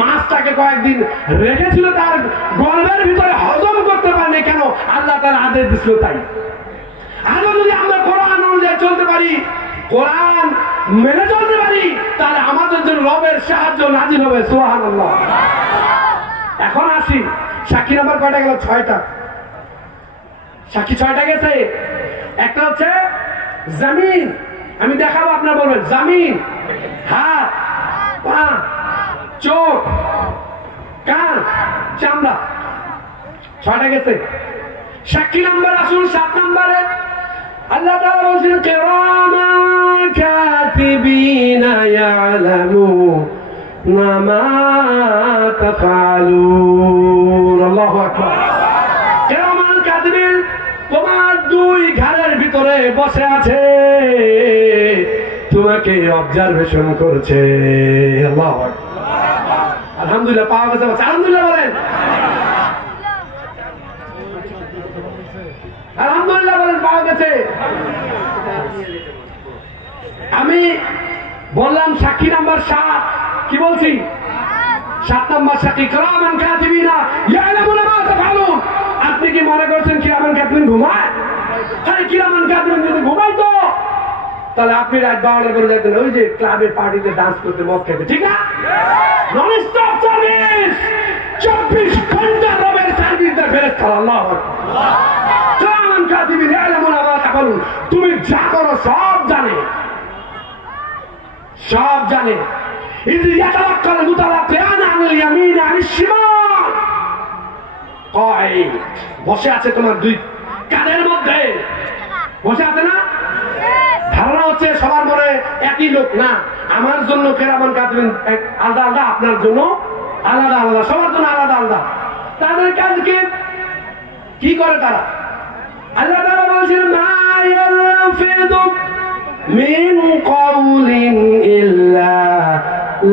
মাছটাকে কয়েকদিন রেখেছিল তার গর্ভের ভিতরে, হজম করতে পারেনি কেন? আল্লাহ তার আদেশ দিছিল তাই। আরো যদি আমরা কোরআন অনুযায়ী চলতে পারি, কোরআন মেনে চলতে পারি, তাহলে আমাদের জন্য রবের সাহায্য নাজিল হবে। সুবহানাল্লাহ। এখন আসি, সাক্ষী নাম্বার কয়টা গেল? 6টা। সাক্ষী 6টা গেছে। একটা হচ্ছে জমিন, আমি দেখাবো, আপনার বলবেন জমিন, হাত, পা, চোখ, কান, চামড়া। 6টা গেছে। সাক্ষী নাম্বার আসুন 7 নম্বরে। আল্লাহ তাআলা বলেছেন কিরামান কাতিবিনা ইয়ালামুনা মা তাফআলুন। আল্লাহু আকবার। কিরামান কাতিবিন তোমার 2 ঘরের ভিতরে বসে আছে, তোমাকে অবজারভেশন করছে। আল্লাহু আকবার। আলহামদুলিল্লাহ, পাওয়া গেছে। আলহামদুলিল্লাহ বলেন, আলহামদুলিল্লাহ বলেন, পাওয়া গেছে। আমি বললাম সাক্ষী নাম্বার 7। কি বলছি? 7 নম্বর সাক্ষী। কিরামান কাতিবিনা ইয়ালামুনা মা তাফআলুন। আপনি কি মনে করছেন কিরামান কাতিবিন ঘুমায়? আরে কিরামান কাতিবিন যদি ঘুমাইতো তাহলে আপনি রাত 12টা করে যেতেন ওই যে ক্লাবে পার্টিতে ডান্স করতে, মদ খেতে, ঠিক না? নন স্টপ সার্ভিস, 24 ঘন্টা রবের সার্ভিস দেয় ফেরেশতা। আল্লাহু আকবার। কিরামান কাতিবিন ইয়ালামুনা মা তাফআলুন। তুমি যা করো সব জানে, সব জানে। ইয ইয়াতাওয়াক্কাল মুতাওয়াক্কিলান আনিল ইয়ামিন আনিশ শিমাল। কাঈদ বসে আছে তোমার 2 কানের মধ্যে, বসে আছে না? ধারণা হচ্ছে সবার মনে একই লোক না। আমার জন্য কিরামান কাতিবিন আলাদা আলাদা, আপনার জন্য আলাদা আলাদা, সবার জন্য আলাদা আলাদা। তাদের কাজ কি করে তারা? আল্লাহ তাআলা বলেছেন মা ইয়ালফিযু মিন কাওলিন ইল্লা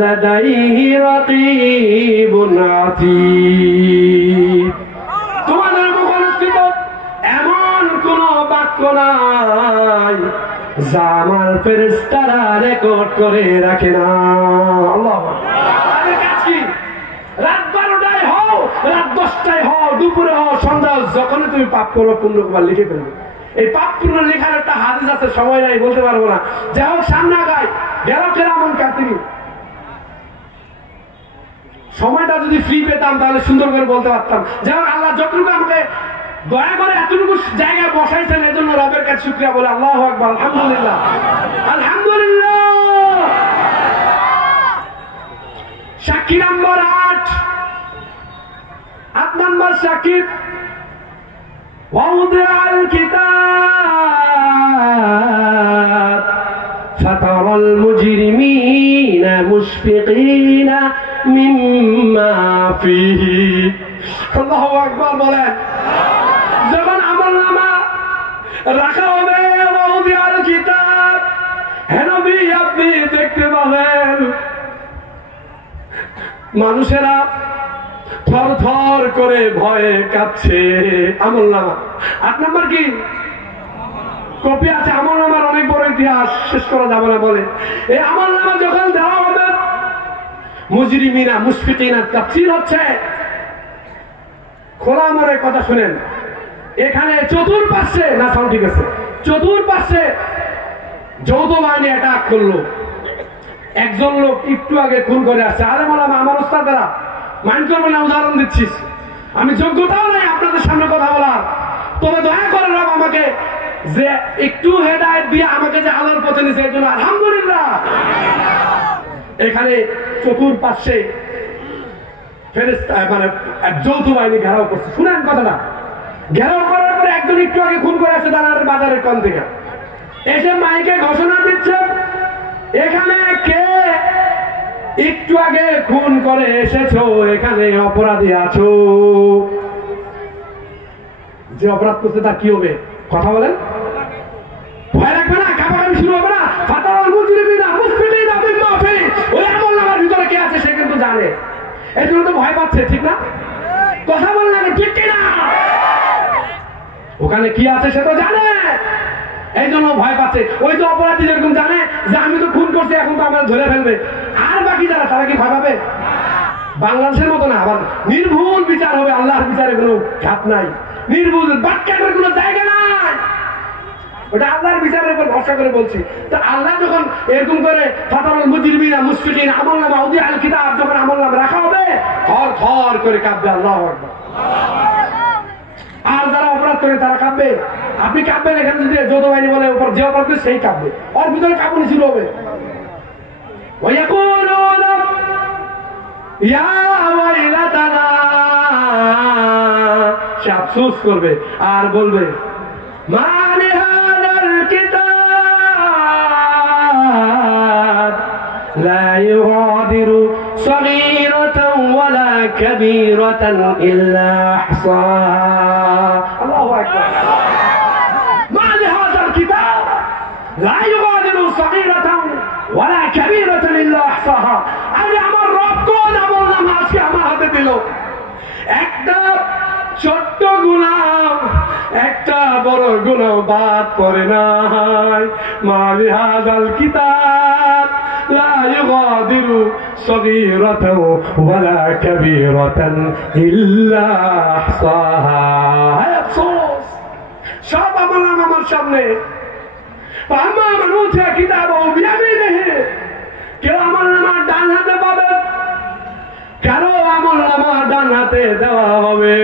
লাদাইহি রাকীবুন আতীদ। তোমাদের মুখস্থিত এমন কোন বাক্য নাই যা আমার ফেরেশতারা রেকর্ড করে রাখে না। আল্লাহু আকবার। কাজ কি? রাত 12টায় হও, রাত 10টায় হও, দুপুরে হও, সন্ধ্যা, যখন তুমি পাপ করো পুণ্য করবা লিখে ফেলবে। এই পাপ পুণ্য লেখার একটা হাদিস আছে, সময় নাই বলতে পারবো না। যাই হোক, সামনে আগায় গেল কিরামান কাতিবিন। সময়টা যদি ফ্রি পেতাম তাহলে সুন্দর করে বলতে পারতাম। যেমন আল্লাহ যতটুকু আমাকে দয়া করে এতটুকু জায়গায় বসাইছেন, এই জন্য রবের কাছে শুকরিয়া বলে। আল্লাহু আকবার। আলহামদুলিল্লাহ, আলহামদুলিল্লাহ। সাক্ষী নাম্বার 8। 8 নম্বর সাক্ষী। ووضع الكتاب فترى المجرمين مشفقين مما فيه। আল্লাহু আকবার বলেন। যখন আমলনামা রাখা হবে, ووضع الكتاب, হে নবী আপনি দেখতে পাবেন মানুষেরা থর থর করে ভয়ে কাঁপছে। আমলনামা 8 নম্বর কি কপি আছে। আমলনামার অনেক বড় ইতিহাস, শেষ করা যাবে না বলে। এই আমলনামা যখন দেওয়া হবে, মুজরিমিনা মুশফিকিনা তাফসীর হচ্ছে, খোলা মনে কথা শুনেন, এখানে চতুর্পাশে না সাউন্ড ঠিক আছে, চতুর্পাশে যৌথ বাহিনী অ্যাটাক করলো। একজন লোক একটু আগে খুন করে আসছে। আরে বললাম আমার ওস্তাদেরা মাইন্ড করবে না, উদাহরণ দিচ্ছিস, আমি যোগ্যতাও নাই আপনাদের সামনে কথা বলার, তবে দয়া করে রব আমাকে যে একটু হেদায়েত দিয়ে আমাকে যে আলোর পথে নিছে, এর জন্য আলহামদুলিল্লাহ। এখানে চতুর্পাশে ফেরেশতা মানে যৌথ বাহিনী ঘেরাও করছে। শুনেন কথাটা, ঘেরাও করার পরে একজন একটু আগে খুন করে আসছে দানার বাজারের কোণ থেকে, এসে মাইকে ঘোষণা দিচ্ছে, এখানে কে একটু আগে খুন করে এসেছো, এখানে অপরাধী আছো। যে অপরাধ করছে তার কি হবে কথা বলেন? ভয় লাগবে না? কাঁপাকাঁপি শুরু হবে না? ফাতাওয়াল মুজরিমিনা মুশফিকিনা মিম্মা ফি, ওই আমলনামার ভিতরে কে আছে সে কিন্তু জানে, এর জন্য তো ভয় পাচ্ছে, ঠিক না? কথা বলেন না, ঠিক কি না? ওখানে কি আছে সে তো জানে, এই জন্য ভয় পাচ্ছে। ওই যে অপরাধী যেরকম জানে যে আমি তো খুন করছি, এখন তো আমরা ধরে ফেলবে, আর বাকি যারা তারা কি ভয় পাবে? বাংলাদেশের মতো না, আবার নির্ভুল বিচার হবে, আল্লাহর বিচারে কোনো ঘাত নাই, নির্ভুল বাক্যাটের কোনো জায়গা নাই, ওটা আল্লাহর বিচারের উপর ভরসা করে বলছি। তো আল্লাহ যখন এরকম করে ফাতাওয়াল মুজরিমিনা মুশফিকিনা আমলনামা উদি আল কিতাব যখন আমলনামা রাখা হবে, থর থর করে কাঁপবে। আল্লাহু আকবার। আর যারা অপরাধ করে তারা কাঁপবে, আপনি কাঁপবেন। এখানে যদি যৌথ বাহিনী বলে উপর যে অপরাধ করে সেই কাঁপবে, ওর ভিতরে কাঁপুনি শুরু হবে। ওয়ায়াকুলুনা ইয়া ওয়াইলাতানা, সে আফসোস করবে আর বলবে মা লিহাদাল কিতাব লা ইউগাদিরু সগীরাতান ওয়ালা কাবীরাতান ইল্লা আহসাহা। আল্লাহু আকবার। মা লিহাদাল কিতাব লা ইউগাদিরু সগীরাতান ওয়ালা কাবীরাতান ইল্লা আহসাহা। আরে আমার রব কোন আমলনামা আজকে আমার হাতে দিল? একটা ছোট্ট গুনাহ, একটা বড় গুনাহ বাদ পড়ে নাই। মা লিহাদাল কিতাব লা ইউগাদিরু সগীরাতান ওয়ালা কাবীরাতান ইল্লা আহসাহা। হায় আফসোস, সব আমলনামা আমার সামনে। ফাম্মা মান উতিয়া কিতাবাহু বিয়ামিনিহি, কেউ আমলনামা ডান হাতে পাবে, কারো আমলনামা ডান হাতে দেওয়া হবে।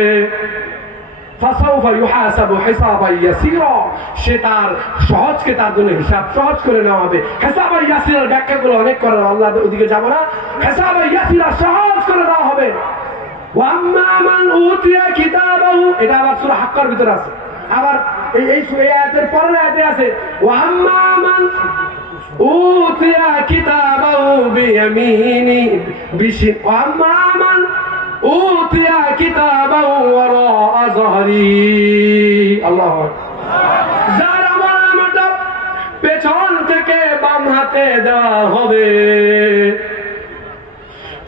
ফাসাউফা ইউহাসাবু হিসাবান ইয়াসীরা, সে তার সহজকে তার জন্য হিসাব সহজ করে নেওয়া হবে। হিসাবান ইয়াসীরার ব্যাখ্যাগুলো অনেক করার, আল্লাহ ওদিকে যাব না। হিসাবান ইয়াসীরা সহজ করে দেওয়া হবে। ওয়া আম্মা মান উতিয়া কিতাবাহু, এটা আবার সূরা হাক্কার ভিতরে আছে, আবার এই আয়াতের পরের আয়াতে আছে ওয়া আম্মা মান উতিয়া কিতাবাহু বিয়ামিনি বিশিন ওয়া আম্মা মান উতিয়া কিতাবাহু ওয়ারা যাহরি। আল্লাহু আকবার। যার আমলনামাটা পেছন থেকে বাম হাতে দেওয়া হবে,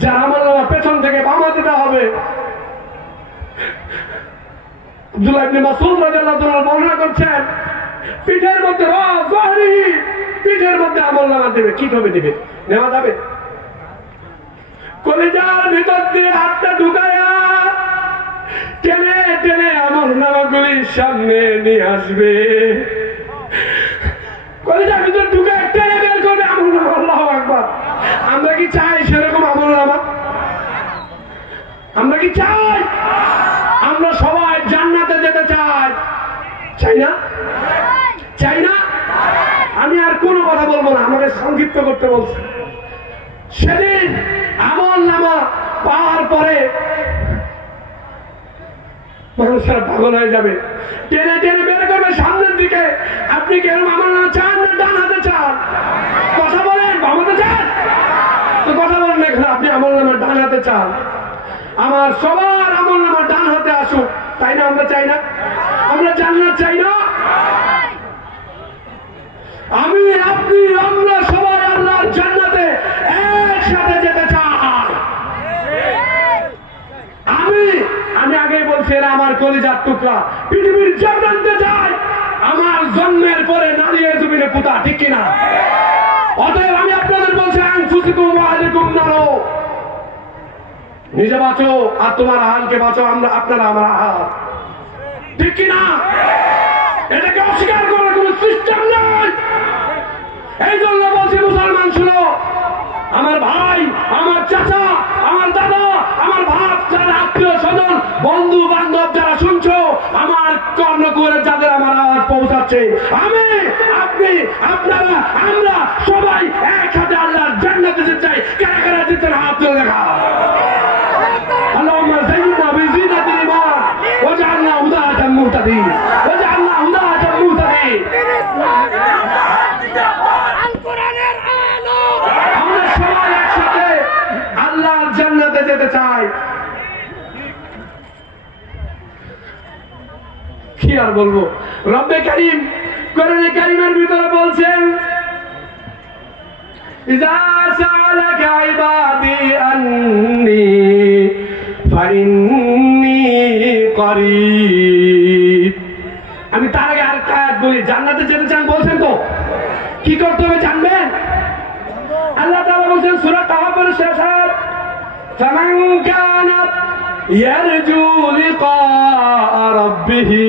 যার আমলনামা পেছন থেকে বাম হাতে দেওয়া হবে, আব্দুল্লাহ ইবনে মাসউদ রাদিয়াল্লাহু তাআলা বর্ণনা করছেন, পিঠের মধ্যে যাহরি, পিঠের মধ্যে আমলনামা দেবে। কিভাবে দেবে? নেওয়া যাবে? কলিজার ভিতর দিয়ে হাতটা ঢুকায়া টেনে টেনে আমলনামাগুলি সামনে নিয়ে আসবে, কলিজার ভিতর ঢুকায় টেনে বের করবে আমলনামা। আল্লাহু আকবার। আমরা কি চাই সেরকম আমলনামা? আমরা কি চাই? আমরা সবাই জান্নাতে যেতে চাই, চাই না? চাই না? আমি আর কোনো কথা বলবো না, আমাকে সংক্ষিপ্ত করতে বলছি। সেদিন আমলনামা পাওয়ার পরে মানুষেরা পাগল হয়ে যাবে, টেনে টেনে বের করবে সামনের দিকে। আপনি কি এরকম আমলনামা চান না ডান হাতে চান? কথা বলেন, বাম হাতে চান? তো কথা বলেন এখানে, আপনি আমলনামা ডান হাতে চান। আমার সবার আমলনামা ডান হাতে আসুক, তাই না? আমরা চাই না? আমরা জান্নাত চাই না? আমি, আপনি, আমরা সবাই আল্লাহর জান্নাতে একসাথে যেতে চাই। বলছেন আমার কলিজার টুকরা, পৃথিবীর যে জানতে চায় আমার জন্মের পরে নারী জমিনে পুতা, ঠিক কিনা? অতএব আমি আপনাদের বলছি, আনফুসিকুম ওয়া আহলিকুম নার, নিজে বাঁচো আর তোমার আহালকে বাঁচো, আমরা আপনারা আমার আহাল, ঠিক কিনা? এটাকে অস্বীকার করার কোন সিস্টেম নাই। এই জন্য বলছি মুসলমান শুনো, আমার ভাই, আমার চাচা, আমার দাদা, আমার ভাত, যারা আত্মীয় স্বজন, বন্ধু বান্ধব যারা শুনছো, আমার কর্ণকুহরে যাদের আমার আওয়াজ পৌঁছাচ্ছে, আমি, আপনি, আপনারা, আমরা সবাই একসাথে আল্লাহর জান্নাতে যেতে চাই। কারা কারা যেতে হাত তুলে দেখা। اللهم زينا بزينة الإيمان واجعلنا هداة مهتدين واجعلنا هداة مهتدين। আমরা সবাই একসাথে আল্লাহর জান্নাতে যেতে চাই। কি আর বলবো, রব্বে কারীম কোরআনে কারীমের ভিতরে বলছেন, ইযা সাআলাকা ইবাদি আন্নী ফাইন্নী করিব। আমি তার আগে আরেকটা আয়াত বলি, জান্নাতে যেতে চান বলছেন তো, কি করতে হবে জানবেন? আল্লাহ তাআলা বলছেন সূরা কাহফের শেষ আয়াত, ফামান কানাত ইয়ারজু লিকা রাব্বিহি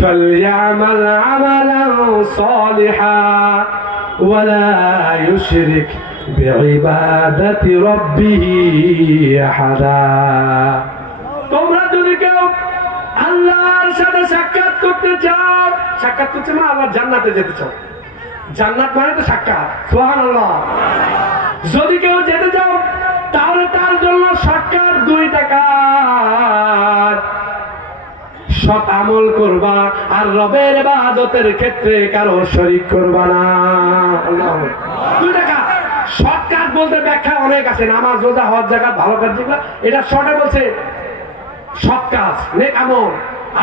ফালইআমাল আমালান সালিহা ওয়ালা ইউশরিক বিইবাদাতি রাব্বিহি আহাদা। তোমরা যদি কেউ আল্লাহর সাথে সাক্ষাৎ করতে চাও, সাক্ষাৎ করতে মানে আল্লাহর জান্নাতে যেতে চাও, জান্নাত মানে তো সাক্ষাৎ, সুবহানাল্লাহ। যদি কেউ যেতে চাও তাহলে তার জন্য সাক্ষাৎ দুইটা কাজ, সৎ আমল করবা আর রবের ইবাদতের ক্ষেত্রে কারো শরীক করবা না। দুইটা কাজ। সৎ কাজ বলতে ব্যাখ্যা অনেক আছে, নামাজ, রোজা, হজ, যাকাত, ভালো কাজ যেগুলো, এটা শর্টে বলছে সৎ কাজ, নেক আমল,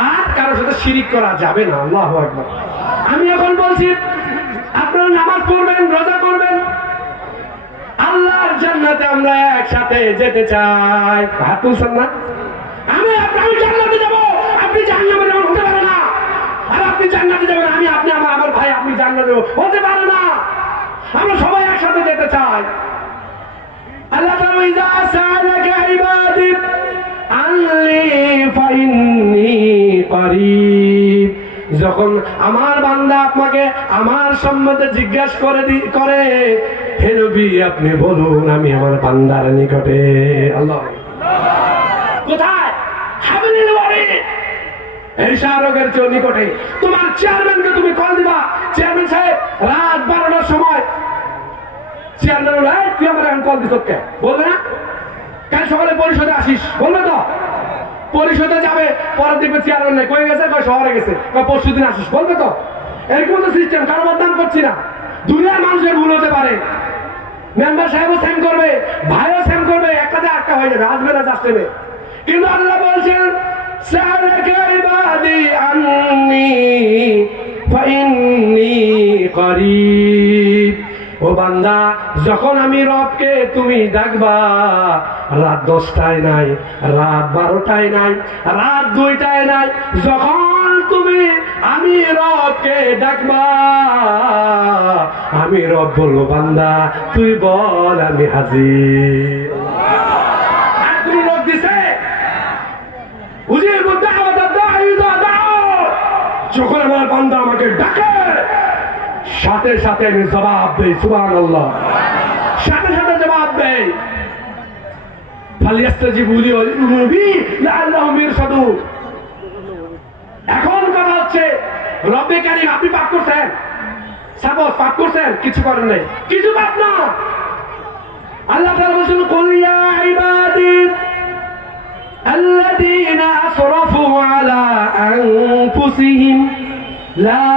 আর কারো সাথে শিরিক করা যাবে না। আল্লাহু আকবার। আমি এখন বলছি আপনারা নামাজ পড়বেন, রোজা করবেন, আল্লাহর জান্নাতে আমরা একসাথে যেতে চাই। হাত তুলছেন না? আমি জান্নাতে যাব, আপনি জাহান্নামে যাবেন, হতে পারে না। আর আপনি জান্নাতে যাবেন, আপনি আমার ভাই, আপনি জান্নাতে যাবেন, হতে পারে না। আমরা সবাই একসাথে যেতে চাই। আল্লাহ তাআলা ইযা সাআলাকা ইবাদি আন্নী ফাইন্নী করিব, যখন আমার বান্দা আপনাকে আমার সম্বন্ধে জিজ্ঞাসা করে, হে নবী আপনি বলুন আমি আমার বান্দার নিকটে। আল্লাহ কোথায়? হাবিলিল ওয়ারিদ, এই শাহরগের নিকটে। তোমার চেয়ারম্যানকে তুমি কল দিবা, চেয়ারম্যান সাহেব রাত 12টার সময়, চেয়ারম্যান তুই আমার এখন কল দিস, বলবে না? কাল সকালে পরিষদে আসিস, বলবে তো? পরিষদে যাবে, পরে দেখবে চেয়ারম্যান নেই, কয়ে গেছে, শহরে গেছে, পরশু দিন আসিস, বলবে তো? এরকম তো সিস্টেম, কারো বদনাম করছি না, দুনিয়ার মানুষের ভুল হতে পারে। মেম্বার সাহেবও সেম করবে, ভাইও সেম করবে, একটাতে আটকা হয়ে যাবে, আসবে না আসবে। কিন্তু আল্লাহ বলছেন সাআলাকা ইবাদি আন্নী ফাইন্নী করিব। ও বান্দা, যখন আমি রবকে তুমি ডাকবা, রাত 10টায় নাই, রাত 12টায় নাই, রাত 2টায় নাই, যখন তুমি আমি রবকে ডাকবা, আমি রব বলবো বান্দা তুই বল আমি হাজির। আর তুমি রব দিছে উজিবু দাওয়াতাদ দাঈ ইযা দাআ, যখন আমার বান্দা আমাকে ডাকে সাথে সাথে আমি জবাব দেই, সুবহানাল্লাহ, সাথে সাথে জবাব দেই। ফালিয়াস্তাজিবু লি ওয়া লিউমিনু লাআল্লাহুম ইয়ারশুদুন। এখন কথা হচ্ছে রব্বে কারীম আপনি পাঠ করছেন, সাপোজ পাঠ করছেন, কিছু করেন নাই, কিছু পাঠ না। আল্লাহ তাআলা বলেন কুল ইয়া ইবাদি আল্লাযীনা আসরাফু আলা আনফুসিহিম লা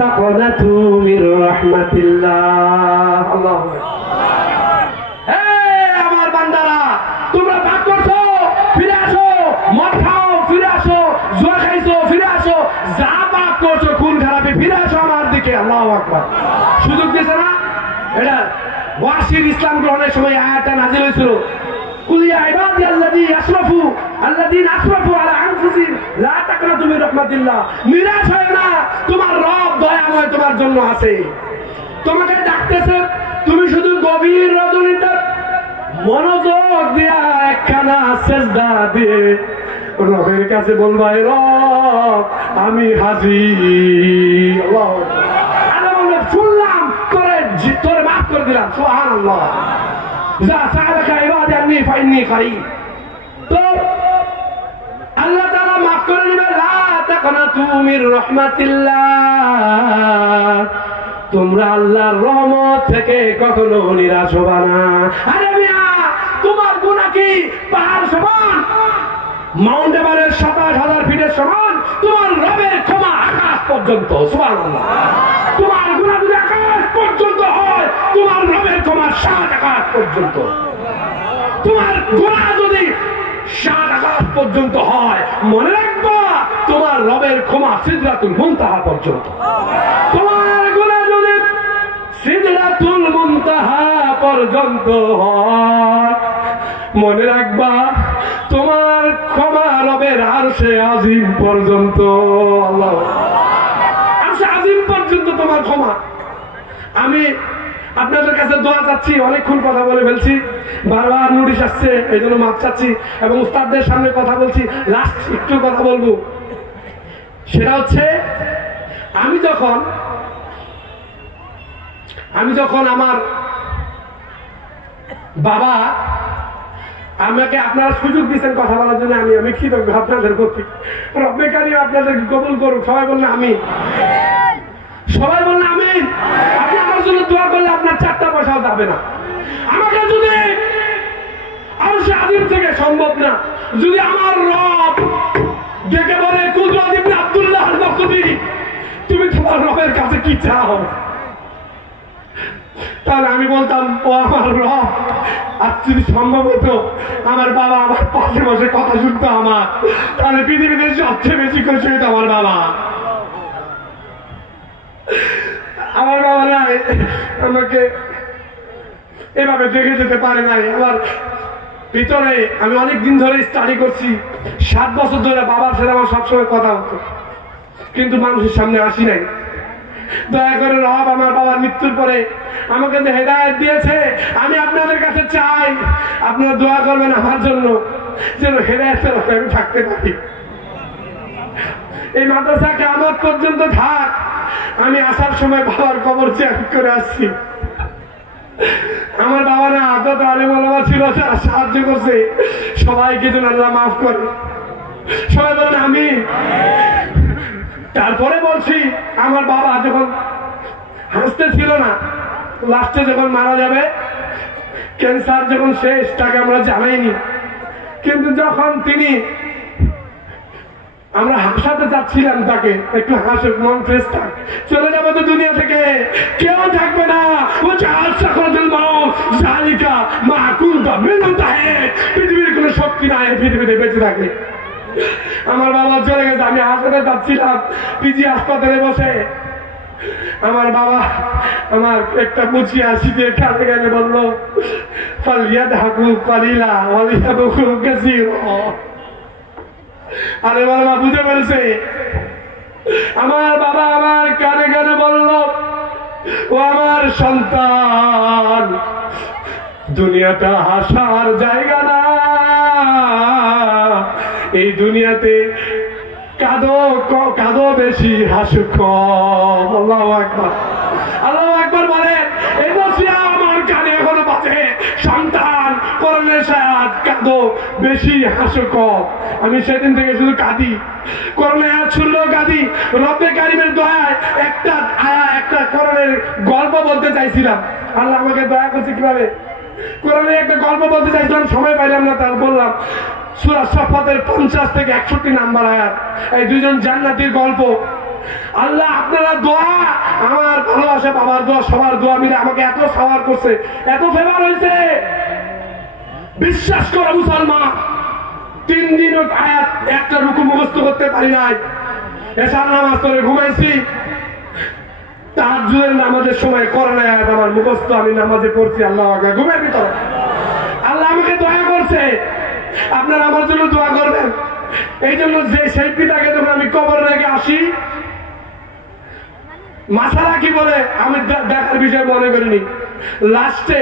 তাকনাতু মির রাহমাতিল্লাহ। আল্লাহু আকবার। হে আমার বান্দারা, তোমরা পাপ করছো, ফিরে আসো, মদ খাও, ফিরে আসো, জুয়া খাইছো, ফিরে আসো, যা পাপ করছো, খুন খারাপে, ফিরে আসো আমার দিকে। আল্লাহু আকবার। সুযোগ দিয়েছে না? এটা ওয়াসির ইসলাম গ্রহণের সময় আয়াতটা নাযিল হয়েছিল, কুল ইয়া ইবাদি আল্লাযীনা আসরাফু আলা আনফুসিহিম লা তাকনাতু মির রাহমাতিল্লাহ। নিরাশ হয় না, তোমার রব দয়াময় তোমার জন্য আছে, তোমাকে ডাকতেছে। তুমি শুধু গভীর রজনীতে মনোযোগ দিয়া একখানা সিজদা দিয়ে রবের কাছে বলবা, রব আমি হাজির। আল্লাহু আকবার। শুনলাম, তোরে মাফ করে দিলাম। সুবহানাল্লাহ। যা সাআলাকা ইবাদি আন্নী ফাইন্নী কারীব। তো আল্লাহ তাআলা মাফ করে দিবেন। লা তাকনাতু মির রাহমাতিল্লাহ, তোমরা আল্লাহর রহমত থেকে কখনো নিরাশ হবা না। আরে মিয়া, তোমার গুনাহ কি পাহাড় সমান? মাউন্ট এভারেস্ট ২৭,০০০ ফিটের সমান? তোমার রবের ক্ষমা আকাশ পর্যন্ত। সুবহানাল্লাহ। তোমার গুনাহ যদি আকাশ পর্যন্ত হয়, তোমার রবের ক্ষমা ৭ আকাশ পর্যন্ত। তোমার গুনাহ যদি ৭ আকাশ পর্যন্ত হয়, মনে রাখবা তোমার রবের ক্ষমা সিদরাতুল মুনতাহা পর্যন্ত। তোমার গুনাহ যদি সিদরাতুল মুনতাহা পর্যন্ত হয়, মনে রাখবা তোমার ক্ষমা রবের আরশে আজিম পর্যন্ত। আল্লাহ, আরশে আজিম পর্যন্ত তোমার ক্ষমা। আমি আপনাদের কাছে দোয়া চাচ্ছি, অনেকক্ষণ কথা বলে ফেলছি, বারবার নোটিশ আসছে, এই জন্য মাপ চাচ্ছি এবং উস্তাদদের সামনে কথা বলছি। লাস্ট একটু কথা বলবো, সেটা হচ্ছে আমি যখন আমার বাবা আমাকে আপনারা সুযোগ দিচ্ছেন কথা বলার জন্য, আমি কৃতজ্ঞ আপনাদের প্রতি। রব্বে কারীম আপনাদেরকে কবুল করুন। সবাই বললে আমিন। সবাই বললে আমিন। আপনি আমার জন্য দোয়া করলে আপনার 4টা পয়সাও যাবে না। আমাকে যদি আরশে আজিম থেকে সম্ভব না, যদি আমার রব ডেকে বলে কুদরত ইবনে আব্দুল্লাহ আল মাকসুদি, তুমি তোমার রবের কাছে কি চাও, তাহলে আমি বলতাম, ও আমার রব, আর যদি সম্ভব হতো আমার বাবা আমার পাশে বসে কথা শুনতো আমার, তাহলে পৃথিবীতে সবচেয়ে বেশি খুশি হতো আমার বাবা। আমার বাবা না আমাকে এভাবে দেখে যেতে পারে নাই। আমার ভিতরে আমি অনেকদিন ধরে স্টাডি করছি, 7 বছর ধরে বাবার সাথে আমার সবসময় কথা হতো, কিন্তু মানুষের সামনে আসি নাই। দয়া করে রব আমার বাবার মৃত্যুর পরে আমাকে যে হেদায়েত দিয়েছে, আমি আপনাদের কাছে চাই আপনারা দোয়া করবেন আমার জন্য, যেন হেদায়েতের উপরে আমি থাকতে পারি। এই মাদ্রাসা কিয়ামত পর্যন্ত থাক। আমি আসার সময় বাবার কবর চেক করে আসছি। আমার বাবা না যত আলেম ওলামা ছিল যারা সাহায্য করছে, সবাইকে যেন আল্লাহ মাফ করে। সবাই বলেন আমিন। তারপরে বলছি, আমার বাবা যখন হাসতে ছিল না, লাস্টে যখন মারা যাবে, ক্যান্সার যখন শেষ, তাকে আমরা জানাইনি, কিন্তু যখন তিনি আমরা হাসাতে চাচ্ছিলাম, তাকে একটু হাসুক, মন ফ্রেশ থাক, চলে যাবো তো দুনিয়া থেকে, কেউ থাকবে না। পৃথিবীর কোন শক্তি নাই পৃথিবীতে বেঁচে থাকে। আমার বাবা চলে গেছে, আমি হাসপাতালে যাচ্ছিলাম, পিজি হাসপাতালে বসে আমার বাবা আমার একটা মুচি হাসি দিয়ে কানে কানে বললো, ফালিয়াদহাকু কালিলা ওয়ালিয়াবকু কাসীরা। আরে বাবা বুঝে ফেলছে। আমার বাবা আমার কানে কানে বলল, ও আমার সন্তান, দুনিয়াটা হাসার জায়গা না, এই দুনিয়াতে কাঁদো কাঁদো বেশি, হাসু কম। আল্লাহু আকবার, আল্লাহু আকবার বলেন। এই বলছি আমার কানে এখনো বাজে, সন্তান কোরআনের সায়াত কাঁদো বেশি, হাসু কম। আমি সেদিন থেকে শুধু কাঁদি, কোরআনের আয়াত শুনলেও কাঁদি। রব্বে কারিমের দয়ায় একটা কোরআনের গল্প বলতে চাইছিলাম, আল্লাহ আমাকে দয়া করছে কিভাবে। কোরআনের একটা গল্প বলতে চাইছিলাম, সময় পাইলাম না, তার বললাম সূরা সাফাতের 50 থেকে 61 নাম্বার আয়াত, এই দুজন জান্নাতীর গল্প। আল্লাহ আপনারা দোয়া, আমার ভালোবাসা, বাবার দোয়া, সবার দোয়া মিলে আমাকে এত সাওয়ার করছে, এত ফেভার হয়েছে। বিশ্বাস করো মুসলমান, 3 দিন আয়াত একটা রুকু মুখস্থ করতে পারি নাই। এশার নামাজ পড়ে ঘুমাইছি, তাহাজ্জুদের নামাজের সময় কোরআন আয়াত আমার মুখস্থ, আমি নামাজে পড়ছি, আল্লাহু আকবার, ঘুমের ভিতরে। আল্লাহ আমাকে দয়া করছে, আপনারা আমার জন্য দোয়া করবেন। এই জন্য যে সেই পিতাকে যখন আমি কবরে রেখে আসি, মাসালা কি বলে আমি দেখার বিষয় মনে করিনি। লাস্টে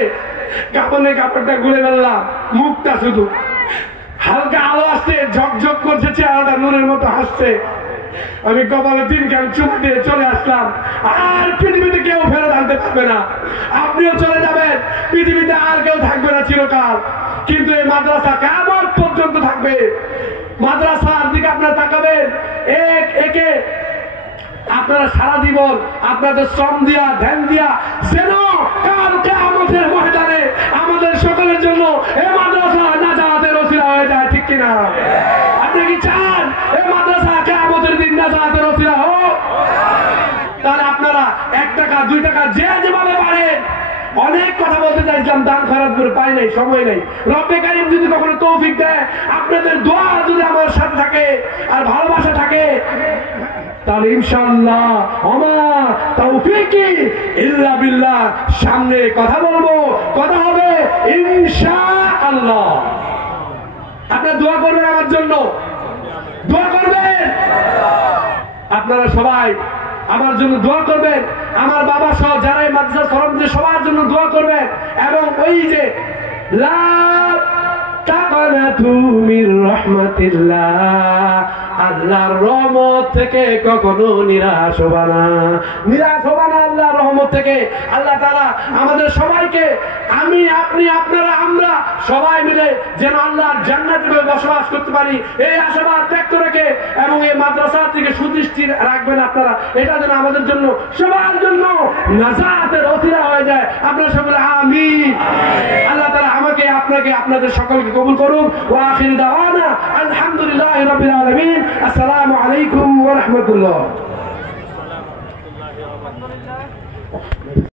কাপড়ের কাপড়টা ঘুরে ফেললাম, মুখটা শুধু হালকা আলো আসছে, ঝকঝক করছে, চেহারাটা নূরের মতো হাসছে। আমি কপালে 3 কান চুপ দিয়ে চলে আসলাম। আর পৃথিবীতে কেউ ফেরত আনতে পারবে না, আপনিও চলে যাবেন, পৃথিবীতে আর কেউ থাকবে না চিরকাল। কিন্তু এই মাদ্রাসা কিয়ামত পর্যন্ত থাকবে। মাদ্রাসার দিকে আপনারা তাকাবেন, এক একে আপনারা সারা জীবন আপনাদের শ্রম দিয়া, ধ্যান দিয়া, যেন কাল কিয়ামতের ময়দানে আমাদের সকলের জন্য এই মাদ্রাসা নাজাতের ওসিলা হয়ে যায়, ঠিক কিনা? আপনি কি চান এই মাদ্রাসা কিয়ামতের দিন নাজাতের ওসিলা হোক? তাহলে আপনারা 1 টাকা 2 টাকা যে যেভাবে পারেন, অনেক কথা বলতে চাইছিলাম, দান খরচ করে পাই নাই, সময় নেই। রব্বে কারীম যদি কখনো তৌফিক দেয়, আপনাদের দোয়া যদি আমার সাথে থাকে আর ভালোবাসা থাকে, তাহলে ইনশাআল্লাহ ওমা তাওফীকি ইল্লা বিল্লাহ, সামনে কথা বলবো, কথা হবে ইনশাআল্লাহ। আপনারা দোয়া করবেন আমার জন্য, দোয়া করবেন। আপনারা সবাই আমার জন্য দোয়া করবেন, আমার বাবা সহ যারা এই মাদ্রাসা শ্রম দিয়ে সবার জন্য দোয়া করবেন। এবং ওই যে লা তাকনাতু মির রাহমাতিল্লাহ, আল্লাহর রহমত থেকে কখনো নিরাশ হবা না, নিরাশ হবা না আল্লাহর রহমত থেকে। আল্লাহ তাআলা আমাদের সবাইকে, আমি, আপনি, আপনারা, আমরা সবাই মিলে যেন আল্লাহর জান্নাতে বসবাস করতে পারি, এই আশাবাদ ব্যক্ত রেখে, এবং এই মাদ্রাসার দিকে সুদৃষ্টি রাখবেন আপনারা। এটা যেন আমাদের জন্য, সবার জন্য নাজাতের ওসিলা হয়ে যায়। আপনারা সকলে আমিন। আল্লাহ তাআলা আমাকে, আপনাকে, আপনাদের সকলকে কবুল করুন। ওয়া আখিরু দাওয়ানা আলহামদুলিল্লাহি রাব্বিল আলামিন। আসসালামু আলাইকুম ওয়া রাহমাতুল্লাহ।